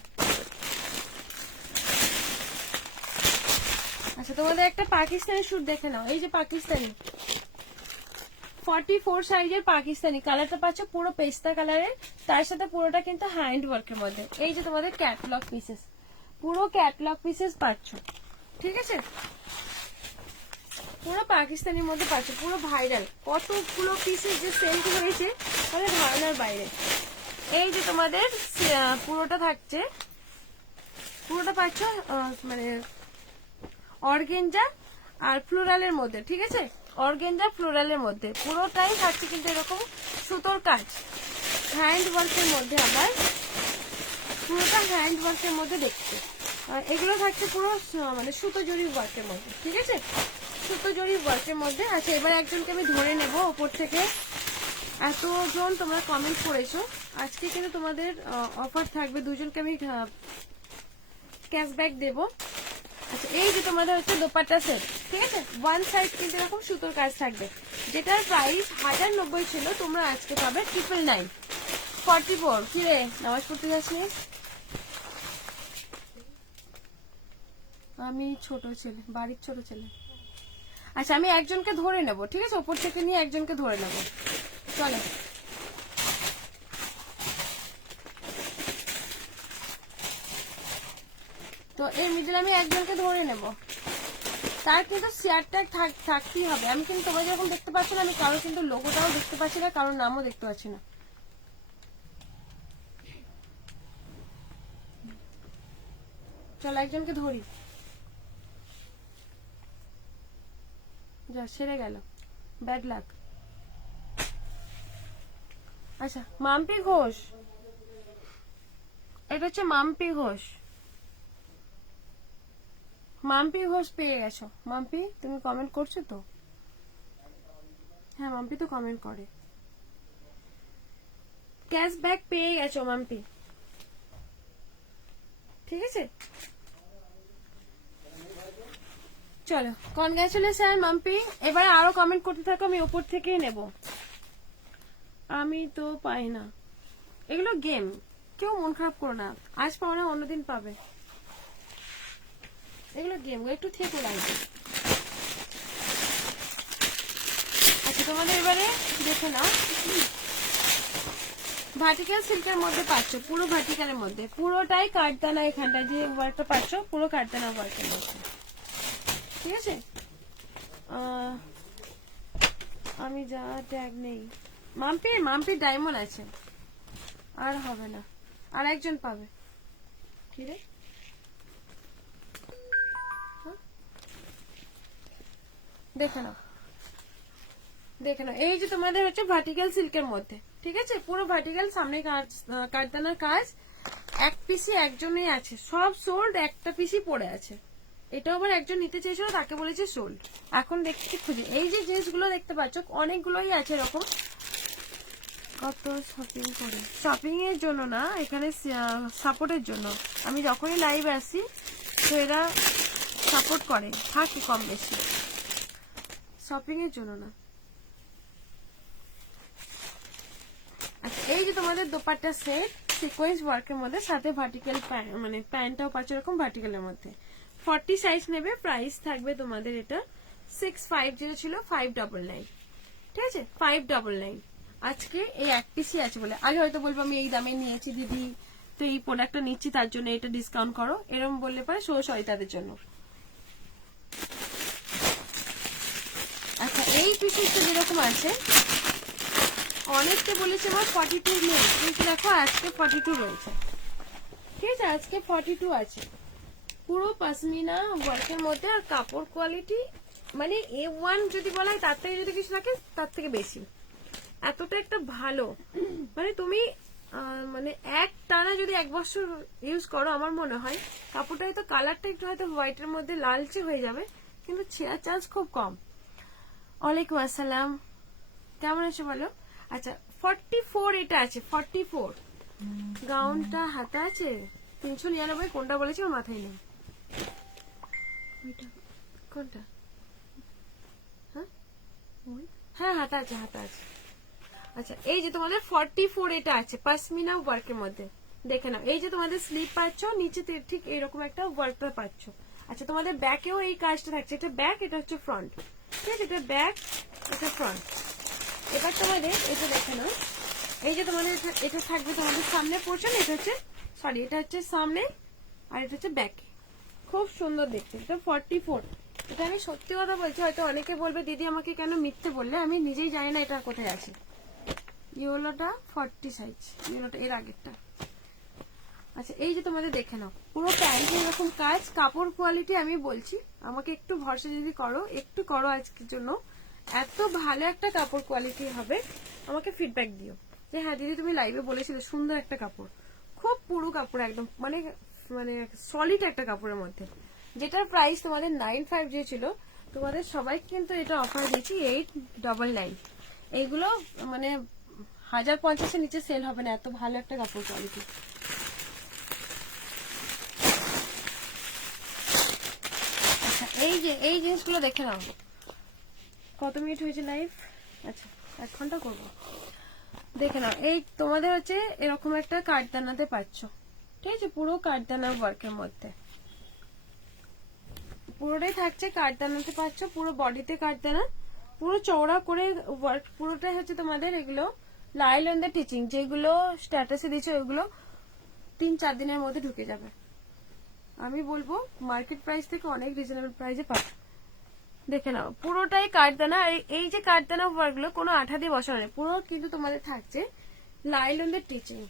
আচ্ছা তোমাদের একটা পাকিস্তানি স্যুট দেখে নাও, এই যে পাকিস্তানি 44 সাইজের পাকিস্তানি, কালারটা পাচ্ছ পুরো পেস্তা কালারের, তার সাথে পুরোটা কিন্তু হ্যান্ড ওয়ার্কের মধ্যে। এই যে তোমাদের ক্যাটলগ পিসেস, পুরো ক্যাটলগ পিসেস পাচ্ছ, ঠিক আছে। পুরো পাকিস্তানির মধ্যে পাচ্ছ, পুরো ভাইরাল, কতগুলো পিসেস যে সেল হয়েছে মানে ধারণার বাইরে। এই যে তোমাদের পুরোটা থাকছে, পুরোটা পাচ্ছ মানে অর্গেঞ্জা আর ফ্লোরালের মধ্যে, ঠিক আছে। অর্গেঞ্জা ফ্লোরালের মধ্যে পুরোটাই থাকছে কিন্তু এরকম সুতোর কাজ, হ্যান্ড ওয়ার্কের মধ্যে, আবার পুরোটা হ্যান্ড ওয়ার্কের মধ্যে দেখতে। এগুলো থাকছে পুরো মানে সুতো জরি ওয়ার্কের মধ্যে, ঠিক আছে, সুতো জরি ওয়ার্কের মধ্যে। আচ্ছা এবার একজনকে আমি ধরে নেব ওপর থেকে। এতজন তোমরা কমেন্ট করেছো, আজকে কিন্তু তোমাদের অফার থাকবে, দুজনকে আমি ক্যাশব্যাক দেবো। আচ্ছা এই যে তোমাদের হচ্ছে দোপাট্টা সেট, ঠিক আছে, ওয়ান সাইড কিন্তু এরকম সুতোর কাজ থাকবে, যেটার প্রাইস 1090 ছিল, তোমরা আজকে পাবে 999। 44 কি রে, নামাজ পড়তে যাচ্ছি? আমি ছোট ছেলে, বাড়ির ছোট ছেলে। আচ্ছা আমি একজনকে ধরে নেব, ঠিক আছে, ওপর থেকে নিয়ে একজনকে ধরে নেব, চলো। তো এর মিডলে আমি একজনকে ধরে নেব, তার কিন্তু শেয়ার ট্যাগ থাকতেই হবে। আমি কিন্তু তোমরা যখন দেখতে পাচ্ছ না, আমি কারো কিন্তু লোগোটাও দেখতে পাচ্ছি না, কারোর নামও দেখতে পাচ্ছি না। চলো একজনকে ধরি, যা সেরে গেল, ব্যাড লাক। আচ্ছা মাম্পি ঘোষ, এটা হচ্ছে মাম্পি ঘোষ, মাম্পি ঘোষ পেয়ে গেছো। মাম্পি তুমি কমেন্ট করছো তো? হ্যাঁ মাম্পি তো কমেন্ট করে। ক্যাশব্যাক পেয়ে গেছো মাম্পি, ঠিক আছে। চলো কনগ্রাচুলেশন মাম্পি, এবার আরো কমেন্ট করতে থাকো, আমি উপর থেকেই নেব। আমি তো পাই না, এগুলো গেম, কেউ মন খারাপ করো না, আজ পাও না অন্যদিন পাবে, এগুলো গেম, একটু থেকে লাগবে। আচ্ছা তোমাদের এবারে দেখে নাও, ভার্টিক্যাল সিল্কের মধ্যে পাচ্ছ, পুরো ভার্টিক্যালের মধ্যে, পুরোটাই কাঠদানা, এখানটায় যে ওয়ার্কটা পাচ্ছ পুরো কাঠদানা ওয়ার্কের মধ্যে, ঠিক আছে। আমি যা ট্যাগ নেই, মাম্পি ডায়মন্ড আছে, আর হবে না, আর একজন পাবে। কি রে, দেখে নাও দেখে নাও, এই যে তোমাদের হচ্ছে ভার্টিক্যাল সিল্কের মধ্যে, ঠিক আছে, পুরো ভার্টিক্যাল, সামনে কারদানার কাজ, এক পিসি একজনই আছে, সব সোল্ড, একটা পিসি পড়ে আছে। এটা আবার একজন নিতে চেয়েছিল, তাকে বলেছে সোল্ড। এখন দেখছি খুঁজে, এই যে জিনিসগুলো দেখতে পাচ্ছ অনেকগুলোই আছে এরকম। কত শপিং করে, শপিং এর জন্য না, এখানে সাপোর্টের জন্য। আমি যখনই লাইভ আসি তো এরা সাপোর্ট করে, থাকে কম বেশি, শপিং এর জন্য না। আচ্ছা, এই যে তোমাদের দোপাট্টা সেট সিকোয়েন্স ওয়ার্কের মধ্যে, সাথে ভার্টিক্যাল মানে প্যান্টটাও পাচ্ছ এরকম ভার্টিক্যালের মধ্যে। 40 সাইজ নেবে, প্রাইস থাকবে তোমাদের এটা 650 ছিল 599, ঠিক আছে, 599। আজকে এই এক পিসই আছে বলে, আগে হয়তো বলবো আমি এই দামে নিয়েছি দিদি, তো এই প্রোডাক্টটা নিচ্ছি তার জন্য এটা ডিসকাউন্ট করো, এরকম বললে পরে শো হয় তাদের জন্য। আচ্ছা, এই পিসটা যেরকম আছে, অনেকটা বলেছে আমার 42 নেই, কিন্তু দেখো আজকে 42 রয়েছে, ঠিক আছে, আজকে 42 আছে। পুরো পশমিনা ওয়ার্কের মধ্যে, আর কাপড় কোয়ালিটি মানে A1 যদি বলা হয়, তার থেকে যদি কিছু থাকে তার থেকে বেশি, এতটা একটা ভালো। মানে তুমি মানে এক টানা যদি 1 বছর ইউজ করো, আমার মনে হয় কাপড়টা হয়তো কালারটা একটু হয়তো হোয়াইটের মধ্যে লালচে হয়ে যাবে, কিন্তু ছেঁড়ার চান্স খুব কম। ওয়ালাইকুম আসসালাম, কেমন আছো বলো। আচ্ছা, 44 এটা আছে, 44 গাউনটা হাতে আছে 399, কোনটা বলেছি আমার মাথায় নেই। ওইটা কোনটা? হ্যাঁ ওই হ্যাঁ, হাতা আছে, হাতা আছে। আচ্ছা, এই যে তোমাদের 44 এটা আছে পশমিনা ওয়ার্কের মধ্যে, দেখে নাও। এই যে তোমাদের স্লিপ পাচ্ছ, নিচে ঠিক এরকম একটা ওয়ার্কটা পাচ্ছ। আচ্ছা, তোমাদের ব্যাকেও এই কাজটা থাকছে, এটা ব্যাক, এটা হচ্ছে ফ্রন্ট, ঠিক আছে, এটা ব্যাক, এটা ফ্রন্ট। এবার তোমাদের এটা দেখে নাও, এই যে তোমাদের এটা থাকবে তোমাদের সামনে পোর্শন, এটা হচ্ছে সরি, এটা হচ্ছে সামনে, আর এটা হচ্ছে ব্যাকে, খুব সুন্দর দেখতে। এটা 44, এটা আমি সত্যি কথা বলছি, হয়তো অনেকে বলবে দিদি আমাকে কেন মিথ্যে বললে, আমি নিজেই জানি না এটা কোথায় আছে। ইয়েলোটা 40 সাইজ, ইয়েলোটা এর আগেরটা। আচ্ছা, এই যে তোমাদের দেখে নাও, পুরো প্যান্টে এরকম কাজ, কাপড় কোয়ালিটি আমি বলছি, আমাকে একটু ভরসা যদি করো, একটু করো আজকের জন্য, এত ভালো একটা কাপড় কোয়ালিটি হবে, আমাকে ফিডব্যাক দিও যে হ্যাঁ দিদি তুমি লাইভে বলেছিলে সুন্দর একটা কাপড়, খুব পুরো কাপড় একদম, মানে মানে সলিড একটা কাপড়ের মধ্যে, যেটার প্রাইস তোমাদের 950 ছিল, তোমাদের সবাই কিন্তু এটা অফার দিচ্ছি 899। এইগুলো মানে 1050-এর নিচে সেল হবে না, এত ভালো একটা কাপড় কোয়ালিটি। আচ্ছা, এই যে এই জিনিসগুলো দেখে নাও, কত মিনিট হয়েছে লাইভ? আচ্ছা, 1 ঘন্টা করবো। দেখে নাও, এই তোমাদের হচ্ছে এরকম একটা কাঠদানাতে পাচ্ছ, ঠিক আছে, পুরো কাঠদানা ওয়ার্কের মধ্যে, পুরোটাই থাকছে কাঠদানাতে পাচ্ছ, পুরো বডিতে কাঠদানা, পুরো চওড়া করে ওয়ার্ক, পুরোটাই হচ্ছে তোমাদের এগুলো লাইলন দা টিচিং, যেগুলো স্ট্যাটাসে দিচ্ছে ওইগুলো 3-4 দিনের মধ্যে ঢুকে যাবে। আমি বলবো মার্কেট প্রাইস থেকে অনেক রিজনেবল প্রাইসে পাবে। দেখে নাও, পুরোটাই কাঠদানা, এই যে কাঠদানা ওয়ার্কগুলো কোনো আঠা দিয়ে বসানো নেই, পুরো কিন্তু তোমাদের থাকছে লাইলনের টিচিং,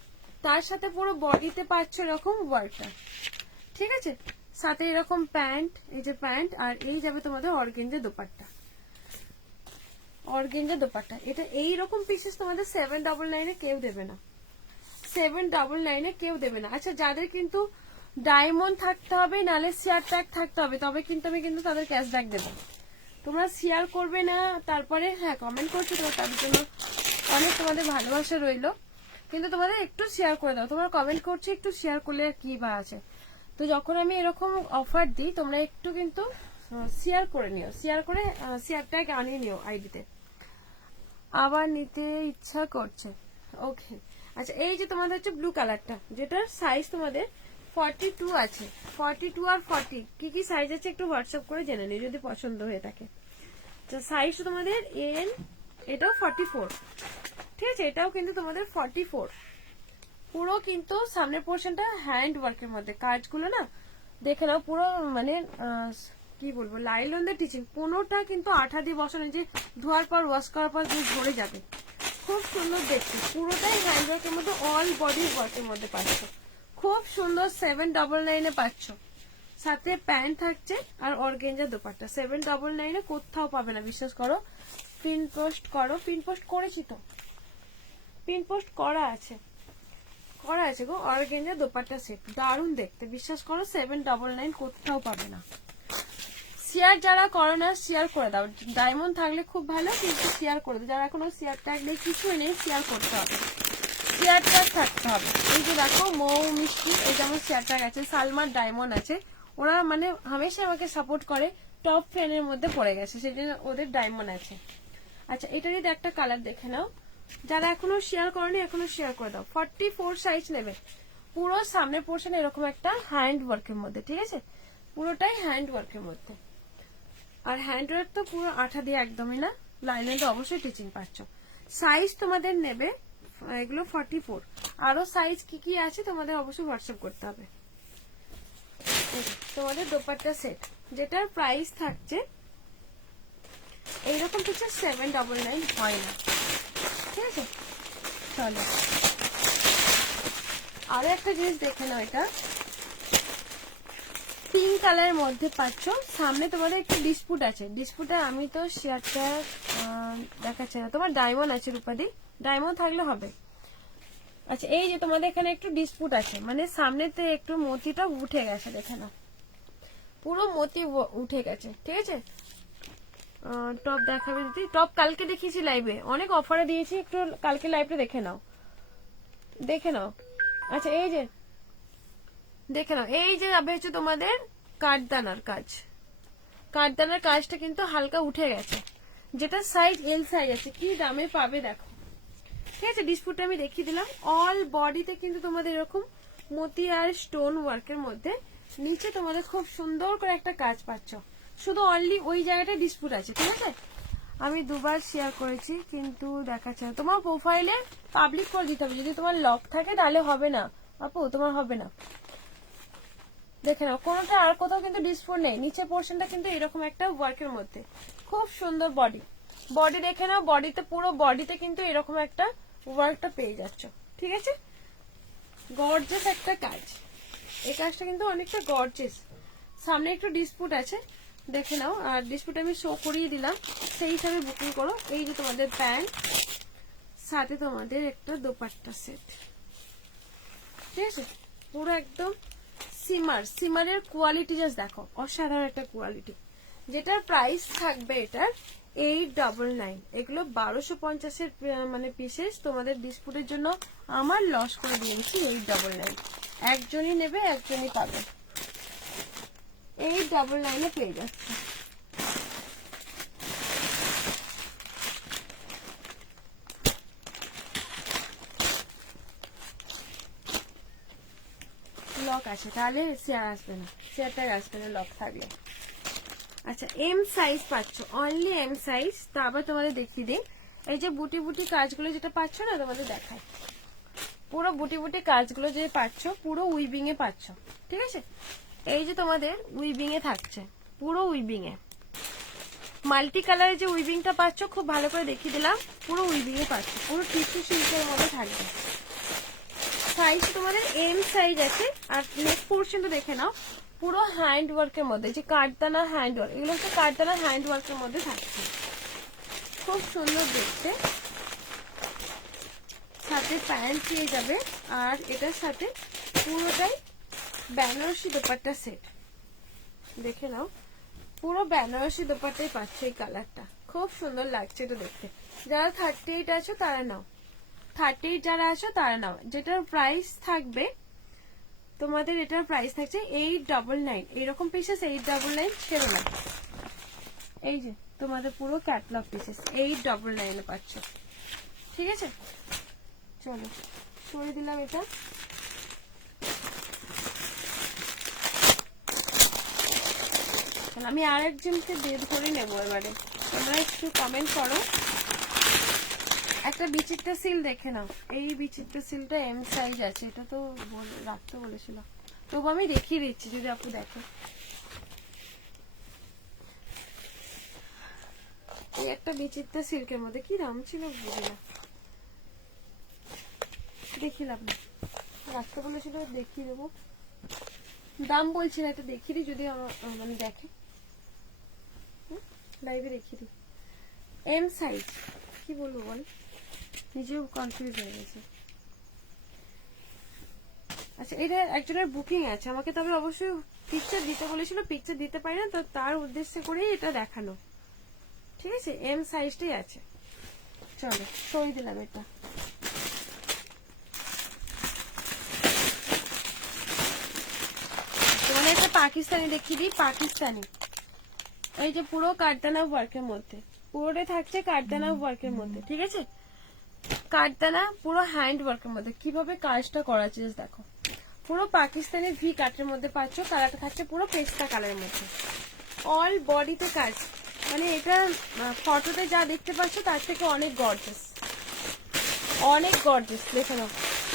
তার সাথে পুরো বডিতে পাচ্ছ এরকম ওয়ার্কটা, ঠিক আছে, সাথে এরকম প্যান্ট, এই যে প্যান্ট, আর এই যাবে তোমাদের অর্গেঞ্জা দোপাট্টা, অর্গেঞ্জা দোপাট্টা। এটা এইরকম পিসেস তোমাদের 799 কেউ দেবে না, 799 কেউ দেবে না। আচ্ছা, যাদের কিন্তু ডায়মন্ড থাকতে হবে, নালে শেয়ার ট্যাগ থাকতে হবে, তবে কিন্তু আমি কিন্তু তাদের ক্যাশব্যাক দেবো। তোমরা শেয়ার করবে না, তারপরে হ্যাঁ কমেন্ট করছো, তো তার জন্য অনেক তোমাদের ভালোবাসা রইলো, কিন্তু তোমাদের একটু শেয়ার করে দাও, তোমরা কমেন্ট করছো, একটু শেয়ার করলে কি বা আছে। তো যখন আমি এরকম অফার দিই, তোমরা একটু কিন্তু শেয়ার করে নিও, শেয়ার করে শেয়ার ট্যাগ আনিয়ে নিও আইডিতে, আবার নিতে ইচ্ছা করছে। ওকে, আচ্ছা, এই যে তোমাদের হচ্ছে ব্লু কালারটা, যেটার সাইজ তোমাদের 42 আছে, 42 আর 40 কি কি সাইজ আছে একটু হোয়াটসঅ্যাপ করে জেনে নিও যদি পছন্দ হয়ে থাকে। সাইজ তোমাদের এন, এটাও 44, ঠিক আছে, এটাও কিন্তু তোমাদের 44, পুরো কিন্তু সামনের পোর্শনটা হ্যান্ড ওয়ার্কের মধ্যে, কাজগুলো না দেখে নাও, পুরো মানে কি বলবো লাইলন দিয়ে টিচিং, কোনোটা কিন্তু আঠা দিয়ে বসানো, যে ধোয়ার পর ওয়াশ করার পর যে ঝরে যাবে, খুব সুন্দর দেখতে, পুরোটাই হ্যান্ডওয়ার্কের মধ্যে, অল বডি ওয়ার্কের মধ্যে পাচ্ছ। খুব সুন্দর 799 পাচ্ছ। সাথে প্যান্ট থাকছে আর অর্গেঞ্জা দোপাট্টা। 799 কোথাও পাবে না, বিশ্বাস করো। পিন পোস্ট করো, পিন পোস্ট করেছি তো, পিন পোস্ট করা আছে গো। অর্গেঞ্জা দোপাট্টা সেট দারুণ দেখতে, বিশ্বাস করো 799 কোথাও পাবে না। শেয়ার যারা করো না শেয়ার করে দাও, ডায়মন্ড থাকলে খুব ভালো, কিন্তু শেয়ার করে দাও। যারা কোনো শেয়ার ট্যাগ নেই, কিছুই নেই, শেয়ার করতে হবে, শেয়ার ট্যাগ থাকতে হবে। এই যে দেখো মৌ মিষ্টি, এই যেমন শেয়ার ট্যাগ আছে, সালমার ডায়মন্ড আছে, ওরা মানে হামেশা আমাকে সাপোর্ট করে, টপ ফ্যানের মধ্যে পড়ে গেছে, সেই জন্য ওদের ডায়মন্ড আছে। আচ্ছা, এটারই একটা কালার দেখে নাও, যারা এখনো শেয়ার করেনি এখনো শেয়ার করে দাও। 44 সাইজ নেবে। পুরো সামনের পোর্শন এরকম একটা হ্যান্ড ওয়ার্কের মধ্যে, ঠিক আছে, পুরোটাই হ্যান্ড ওয়ার্কের মধ্যে। আর হ্যান্ড ওয়ার্ক তো পুরো আঠা দিয়ে একদমই না, লাইনে তো অবশ্যই টিচিং পাচ্ছ। সাইজ তোমাদের নেবে এগুলো 44। আরো সাইজ কি কি আছে তোমাদের অবশ্যই হোয়াটসঅ্যাপ করতে হবে। তোমাদের দোপাট্টা সেট, যেটার প্রাইস থাকছে এইরকম কিছু 799 হয় না, ঠিক আছে। চলো আরো একটা জিনিস দেখে নাও, এটা পিঙ্ক কালারের মধ্যে পাচ্ছ। সামনে তোমাদের একটু ডিসপুট আছে, ডিসপুটে আমি তো শেয়ারটা দেখাচ্ছি না। তোমার ডায়মন্ড আছে রূপাদি, ডায়মন্ড থাকলে হবে। আচ্ছা, এই যে তোমাদের এখানে একটু ডিসপুট আছে, মানে সামনেতে একটু মতিটা উঠে গেছে, দেখে নাও পুরো মতি উঠে গেছে, ঠিক আছে। টপ দেখাবে দিদি, টপ কালকে দেখিয়েছি লাইভে, অনেক অফারে দিয়েছি, একটু কালকে লাইভটা দেখে নাও, দেখে নাও। আচ্ছা, এই যে দেখে নাও, এই যে যাবে হচ্ছে তোমাদের কাঠদানার কাজ, কাঠদানার কাজটা কিন্তু হালকা উঠে গেছে, যেটা সাইজ এল সাইজ আছে, কি দামে পাবে দেখো, ঠিক আছে। ডিসপুটটা আমি দেখিয়ে দিলাম। অল বডিতে কিন্তু তোমাদের এরকম মতি আর স্টোন ওয়ার্কের মধ্যে, নিচে তোমাদের খুব সুন্দর করে একটা কাজ পাচ্ছ। শুধু অনলি ওই জায়গাটা ডিসপুট আছে, ঠিক আছে। আমি দুবার শেয়ার করেছি কিন্তু দেখাচ্ছে না। তোমার প্রোফাইলে পাবলিক করে দিতে হবে, যদি তোমার লক থাকে তাহলে হবে না আপু, তোমার হবে না। দেখে নাও, কোনোটা আর কোথাও কিন্তু ডিসপুট নেই, নিচে পোর্শনটা কিন্তু এরকম একটা ওয়ার্কের মধ্যে, খুব সুন্দর বডি। বডি দেখে নাও, বডিতে পুরো বডিতে কিন্তু এরকম একটা ওয়ার্কটা পেয়ে যাচ্ছ, ঠিক আছে। গর্জিয়াস একটা কাজ, এই কাজটা কিন্তু অনেকটা গর্জিয়াস। সামনে একটু ডিসপুট আছে, দেখে নাও। আর ডিসপুট আমি শো করিয়ে দিলাম, সেই হিসাবে বুকিং করো। এই যে তোমাদের প্যান্ট, সাথে তোমাদের একটা দোপাট্টা সেট, ঠিক আছে। পুরো একদম সিমারের কোয়ালিটি জাস্ট দেখো, অসাধারণ একটা কোয়ালিটি। যেটার প্রাইস থাকবে এটার 899। এগুলো 1250-এর মানে পিসেস। তোমাদের ডিসপুটের জন্য আমার লস করে দিয়েছি 899। একজনই নেবে, একজনই পাবে, 899 পেয়ে যাচ্ছে। লক আছে তাহলে শেয়ার আসবে না, শেয়ারটা আসবে না লক থাকলে। আচ্ছা, এম সাইজ পাচ্ছ, অনলি এম সাইজ। তা আবার তোমাদের দেখিয়ে দিই, এই যে বুটি বুটি কাজগুলো যেটা পাচ্ছ না, তোমাদের দেখায়, পুরো বুটি বুটি কাজগুলো যে পাচ্ছ পুরো উইভিং এ পাচ্ছ, ঠিক আছে। এই যে তোমাদের উইভিং এ থাকছে, পুরো উইভিং এ মাল্টি কালারের যে উইভিংটা পাচ্ছ, খুব ভালো করে দেখিয়ে দিলাম, পুরো উইভিং এ পাচ্ছ, পুরো টিস্যু সিল্কের মধ্যে থাকবে। সাইজ তোমাদের এম সাইজ আছে। আর নেক পোর্শনটা দেখে নাও, পুরো হ্যান্ড ওয়ার্কের মধ্যে, যে কাঠদানা হ্যান্ড ওয়ার্ক, এগুলো হচ্ছে কাঠদানা হ্যান্ড ওয়ার্কের মধ্যে থাকছে, খুব সুন্দর দেখতে। সাথে প্যান্ট পেয়ে যাবে, আর এটার সাথে পুরোটাই বেনারসি দোপাট্টা সেট, দেখে নাও পুরো বেনারসি দোপাট্টাই পাচ্ছ। এই কালারটা খুব সুন্দর লাগছে এটা দেখতে। যারা 38 আছো তারা নাও, 38 যারা আছো তারা নাও। যেটার প্রাইস থাকবে তোমাদের, এটার প্রাইস থাকছে 899। এইরকম পিসেস 899 ছেড়ো না। এই যে তোমাদের পুরো ক্যাটলগ পিসেস 899 পাচ্ছ, ঠিক আছে। চলো সরিয়ে দিলাম এটা। আমি আরেকজনকে বের করে নেবো এবারে, তোমরা একটু কমেন্ট করো। একটা বিচিত্রা সিল দেখে নাও, এই বিচিত্রা সিলটা এম সাইজ আছে, এটা তো রাখতে বলেছিল, তবু আমি দেখিয়ে দিচ্ছি যদি আপু দেখো। এই একটা বিচিত্রা সিল্কের মধ্যে, কি দাম ছিল বুঝি না, দেখিয়ে লাভ না, রাখতে বলেছিল দেখিয়ে দেবো, দাম বলছি না, এটা দেখিয়ে দিই যদি আমার মানে দেখে, লাইভে দেখিয়ে দিই। এম সাইজ, কি বলবো বল, নিজেও কনফিউজ হয়ে গেছে। আচ্ছা, এটা একজনের বুকিং আছে, আমাকে তবে অবশ্যই পিকচার দিতে বলেছিল, পিকচার দিতে পারি না, তো তার উদ্দেশ্যে করেই এটা দেখানো, ঠিক আছে। এম সাইজটাই আছে, চলো সই দিলাম এটা। তোমাদের একটা পাকিস্তানি দেখিয়ে দিই, পাকিস্তানি, এই যে পুরো কারদানা ওয়ার্কের মধ্যে, পুরোটাই থাকছে কারদানা ওয়ার্কের মধ্যে, ঠিক আছে। কারদানা পুরো হ্যান্ড ওয়ার্কের মধ্যে, কিভাবে কাজটা করা আছে দেখো, পুরো পাকিস্তানি ভি কাটের মধ্যে পাচ্ছ, কালারটা থাকছে পুরো পেস্তা কালারের মধ্যে, অল বডিতে কাজ, মানে এটা ফটোতে যা দেখতে পাচ্ছ তার থেকে অনেক গর্জিয়াস, অনেক গর্জিয়াস, দেখে নাও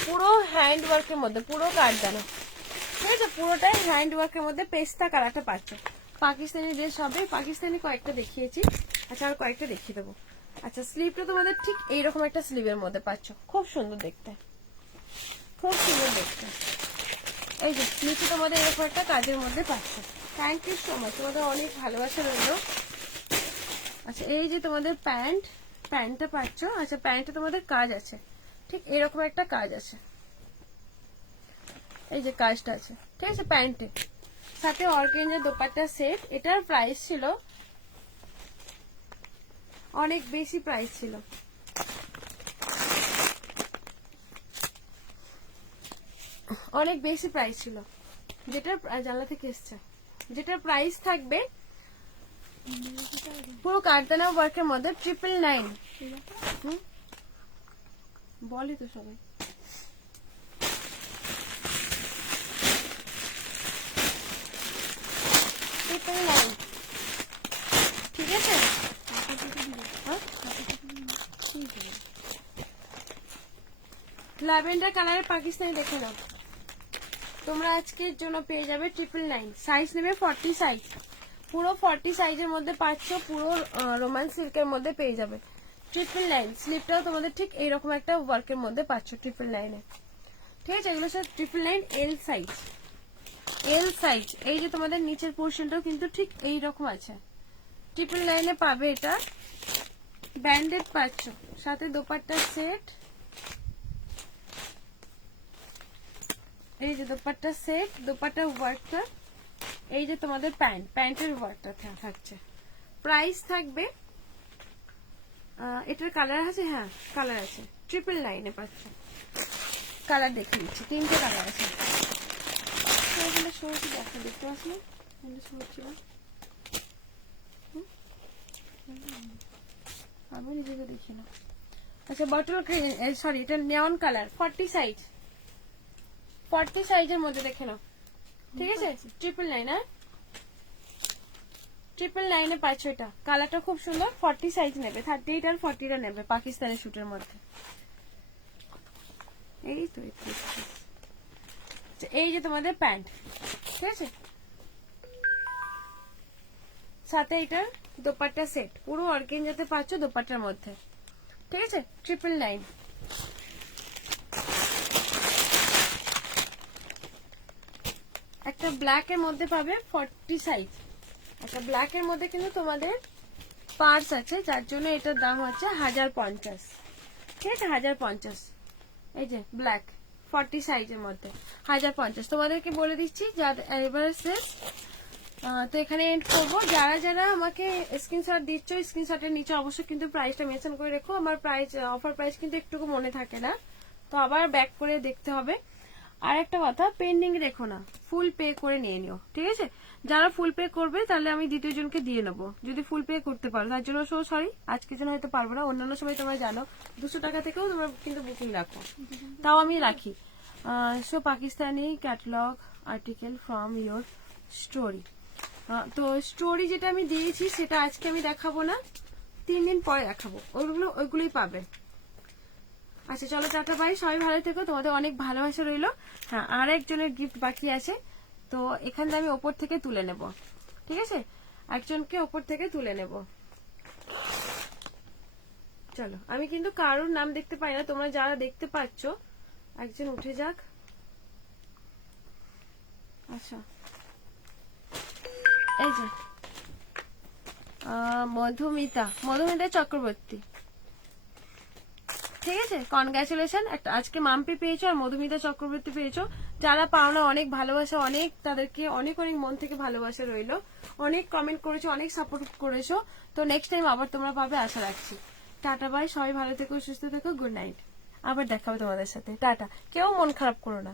পুরো হ্যান্ড ওয়ার্কের মধ্যে, পুরো কারদানা, ঠিক আছে, পুরোটাই হ্যান্ড ওয়ার্কের মধ্যে পেস্তা কালারটা পাচ্ছ। পাকিস্তানি ড্রেস হবে, পাকিস্তানি কয়েকটা দেখিয়েছি, আচ্ছা আর কয়েকটা দেখিয়ে দেবো। আচ্ছা, স্লিভটা তোমাদের ঠিক এইরকম একটা স্লিভের মধ্যে পাচ্ছ, খুব সুন্দর দেখতে, খুব সুন্দর দেখতে, এই যে নিচে তোমাদের এরকম একটা কাজের মধ্যে পাচ্ছ। থ্যাংক ইউ সো মাচ, তোমাদের অনেক ভালোবাসা রইল। আচ্ছা, এই যে তোমাদের প্যান্টটা পাচ্ছ, আচ্ছা প্যান্টে তোমাদের কাজ আছে, ঠিক এরকম একটা কাজ আছে, এই যে কাজটা আছে, ঠিক আছে প্যান্টে, সাথে অর্গেঞ্জার দোপাট্টা সেট। এটার প্রাইস ছিল অনেক বেশি, প্রাইস ছিল অনেক বেশি, প্রাইস ছিল, যেটা জানলা থেকে এসছে, যেটার প্রাইস থাকবে পুরো কারদানা ওয়ার্কের মধ্যে 999। বলি তো সবাই, ঠিক আছে। ল্যাভেন্ডার কালারের পাকিস্তানি দেখে নাও, তোমরা আজকের জন্য পেয়ে যাবে 999, সাইজ নেবে 40 সাইজ, পুরো 40 সাইজের মধ্যে পাচ্ছ, পুরো রোমান সিল্কের মধ্যে পেয়ে যাবে 999। স্লিপটাও তোমাদের ঠিক এইরকম একটা ওয়ার্কের মধ্যে পাচ্ছ 999 এ, ঠিক আছে। এগুলো সব 999 এল সাইজ, এল সাইজ। এই যে তোমাদের নিচের পোর্শনটাও কিন্তু ঠিক এইরকম আছে, 999 এ পাবে এটা, ব্যান্ডেড পাচ্ছ, সাথে দোপাট্টা সেট, এই যে দোপাট্টা সেট, দোপাট্টা ওয়ার্কটা, এই যে তোমাদের প্যান্টের ওয়ার্কটা থাকছে। প্রাইস থাকবে, এটার কালার আছে, হ্যাঁ কালার আছে, 999 এ পাচ্ছ। কালার দেখে দিচ্ছি, 3টে কালার আছে, দেখতে পাচ্ছ না, আমি নিজেকে দেখি না। আচ্ছা, বটল গ্রিন, সরি এটা নেওন কালার, 40 সাইজ, 40 সাইজের মধ্যে দেখে নাও, ঠিক আছে। 999, হ্যাঁ 999 এ পাচ্ছ এটা, কালারটা খুব সুন্দর, 40 সাইজ নেবে, 38 আর 40টা নেবে পাকিস্তানি শুটের মধ্যে, এই তো। এই যে তোমাদের প্যান্ট, ঠিক আছে, সাথে এটার দোপাট্টা সেট, পুরো অর্গেঞ্জাতে পাচ্ছ দোপাট্টার মধ্যে, ঠিক আছে, 999। একটা ব্ল্যাক এর মধ্যে পাবে 40 সাইজ, একটা ব্ল্যাক এর মধ্যে কিন্তু তোমাদের পার্স আছে, যার জন্য এটার দাম হচ্ছে 1050, ঠিক আছে 1050। এই যে ব্ল্যাক 40 সাইজের মধ্যে 1050, তোমাদেরকে বলে দিচ্ছি এবার শেষ, তো এখানে এন্ড করবো। যারা যারা আমাকে স্ক্রিনশট দিচ্ছ, স্ক্রিনশটের নিচে অবশ্যই কিন্তু প্রাইসটা মেনশন করে রেখো, আমার প্রাইস অফার প্রাইস কিন্তু একটুকু মনে থাকে না, তো আবার ব্যাক করে দেখতে হবে। আর একটা কথা, পেন্ডিং রেখো না, ফুল পে করে নিয়ে নিও, ঠিক আছে। যারা ফুল পে করবে তাহলে আমি দ্বিতীয় জনকে দিয়ে নেবো, যদি ফুল পে করতে পারো, তার জন্য সরি, আজকে যেন হয়তো পারবো না, অন্যান্য সময় তোমরা জানো 200 টাকা থেকেও তোমরা কিন্তু বুকিং রাখো, তাও আমি রাখি। So Pakistani catalogue article from your story, তো স্টোরি যেটা আমি দিয়েছি সেটা আজকে আমি দেখাবো না, 3 দিন পরে দেখাবো, ওইগুলোই পাবে। আচ্ছা চলো, টাটা বাই, সবাই ভালো থেকো, তোমাদের অনেক ভালোবাসা রইলো। হ্যাঁ, আর একজনের গিফট বাকি আছে, তো এখান থেকে আমি ওপর থেকে তুলে নেব, ঠিক আছে, একজনকে ওপর থেকে তুলে নেব। চলো, আমি কিন্তু কারোর নাম দেখতে পাই না, তোমরা যারা দেখতে পাচ্ছ একজন উঠে যাক। আচ্ছা, এই যে মধুমিতা চক্রবর্তী, ঠিক আছে, কনগ্রাচুলেশন। একটা আজকে মাম্পি পেয়েছো আর মধুমিতা চক্রবর্তী পেয়েছো। যারা পাওনা অনেক ভালোবাসা, অনেক তাদেরকে অনেক অনেক মন থেকে ভালোবাসা রইলো। অনেক কমেন্ট করেছো, অনেক সাপোর্ট করেছো। তো নেক্সট টাইম আবার তোমরা পাবে আশা রাখছি। টাটা বাই, সবাই ভালো থেকো, সুস্থ থেকো, গুড নাইট। আবার দেখা হবে তোমাদের সাথে, টাটা। কেউ মন খারাপ করো না।